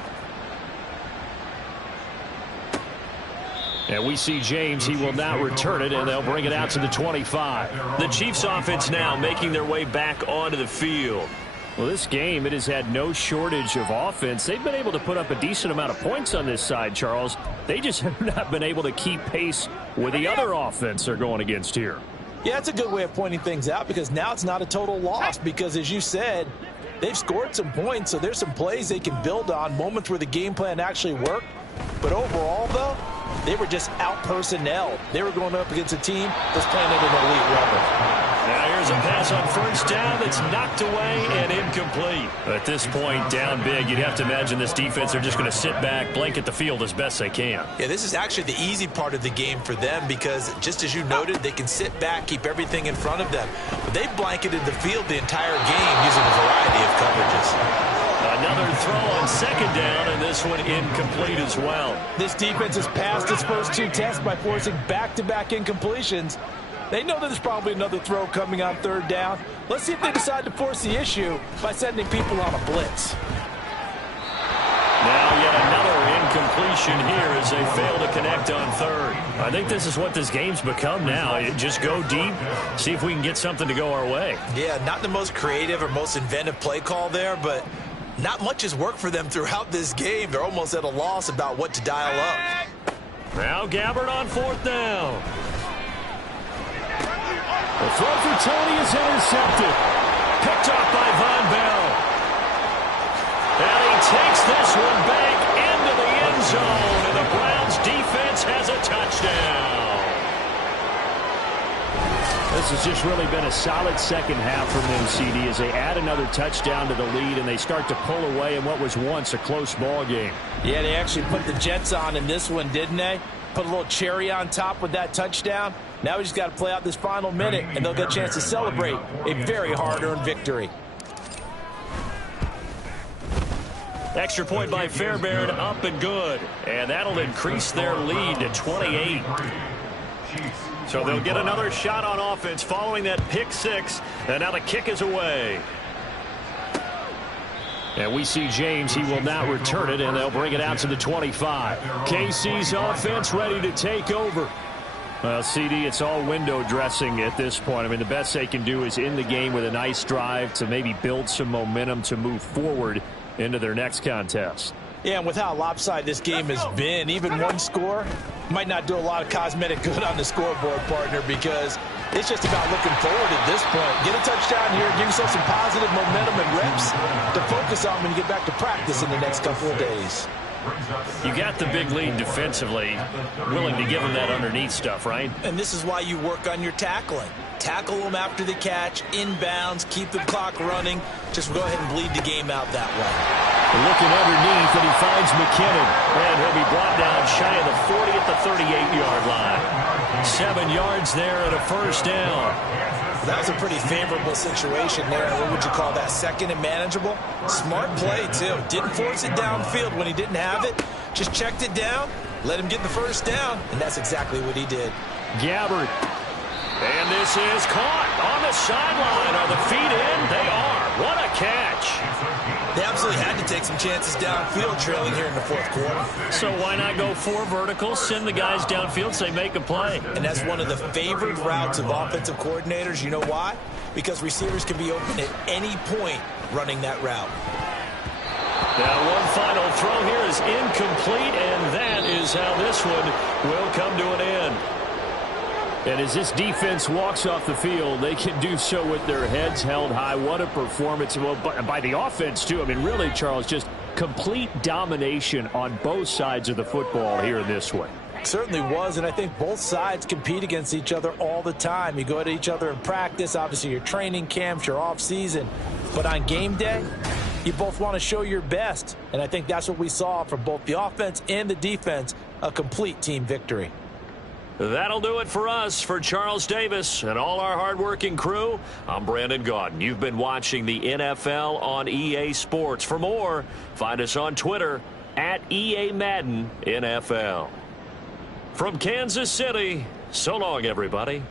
And we see James. He will now return it, and they'll bring it out to the 25. The Chiefs offense now making their way back onto the field. Well, this game, it has had no shortage of offense. They've been able to put up a decent amount of points on this side, Charles. They just have not been able to keep pace with the other offense they're going against here. Yeah, that's a good way of pointing things out because now it's not a total loss because, as you said, they've scored some points, so there's some plays they can build on, moments where the game plan actually worked. But overall, though, they were just out-personnelled. They were going up against a team that's playing at an elite level. Now here's a pass on first down that's knocked away and incomplete. At this point, down big, you'd have to imagine this defense, they're just going to sit back, blanket the field as best they can. Yeah, this is actually the easy part of the game for them because, just as you noted, they can sit back, keep everything in front of them. But they blanketed the field the entire game using a variety of coverages. Another throw on second down, and this one incomplete as well. This defense has passed its first 2 tests by forcing back-to-back incompletions. They know that there's probably another throw coming on third down. Let's see if they decide to force the issue by sending people on a blitz. Now yet another incompletion here as they fail to connect on third. I think this is what this game's become now. Just go deep, see if we can get something to go our way. Yeah, not the most creative or most inventive play call there, but not much has worked for them throughout this game. They're almost at a loss about what to dial up. Now Gabbard on fourth down. The throw for Tony is intercepted. Picked off by Von Bell. And he takes this one back into the end zone, and the Browns defense has a touchdown. This has just really been a solid second half from them, CD, as they add another touchdown to the lead and they start to pull away in what was once a close ball game. Yeah, they actually put the Jets on in this one, didn't they? Put a little cherry on top with that touchdown. Now we just got to play out this final minute, and they'll get a chance to celebrate a very hard-earned victory. Extra point by Fairbairn, up and good. And that'll increase their lead to 28. So they'll get another shot on offense following that pick six. And now the kick is away. And we see James. He will now return it, and they'll bring it out to the 25. KC's offense ready to take over. Well, CD, it's all window dressing at this point. I mean, the best they can do is end the game with a nice drive to maybe build some momentum to move forward into their next contest. Yeah, and with how lopsided this game has been, even one score might not do a lot of cosmetic good on the scoreboard, partner, because it's just about looking forward at this point. Get a touchdown here, give yourself some positive momentum and reps to focus on when you get back to practice in the next couple of days. You got the big lead defensively, willing to give them that underneath stuff, right? And this is why you work on your tackling. Tackle them after the catch, inbounds, keep the clock running. Just go ahead and bleed the game out that way. Looking underneath, and he finds McKinnon. And he'll be brought down shy of the 40 at the 38-yard line. 7 yards there and a first down. That was a pretty favorable situation there. What would you call that? Second and manageable? Smart play, too. Didn't force it downfield when he didn't have it. Just checked it down, let him get the first down, and that's exactly what he did. Gabbard. And this is caught on the sideline. Are the feet in? They are. What a catch. They absolutely had to take some chances downfield trailing here in the fourth quarter. So why not go 4 verticals, send the guys downfield, say make a play? And that's one of the favored routes of offensive coordinators. You know why? Because receivers can be open at any point running that route. Now one final throw here is incomplete, and that is how this one will come to an end. And as this defense walks off the field, they can do so with their heads held high. What a performance. Well, by the offense, too. I mean, really, Charles, just complete domination on both sides of the football here in this one. Certainly was, and I think both sides compete against each other all the time. You go at each other in practice, obviously your training camps, your off-season. But on game day, you both want to show your best. And I think that's what we saw from both the offense and the defense, a complete team victory. That'll do it for us. For Charles Davis and all our hardworking crew, I'm Brandon Gaudin. You've been watching the NFL on EA Sports. For more, find us on Twitter at EA Madden NFL. From Kansas City, so long, everybody.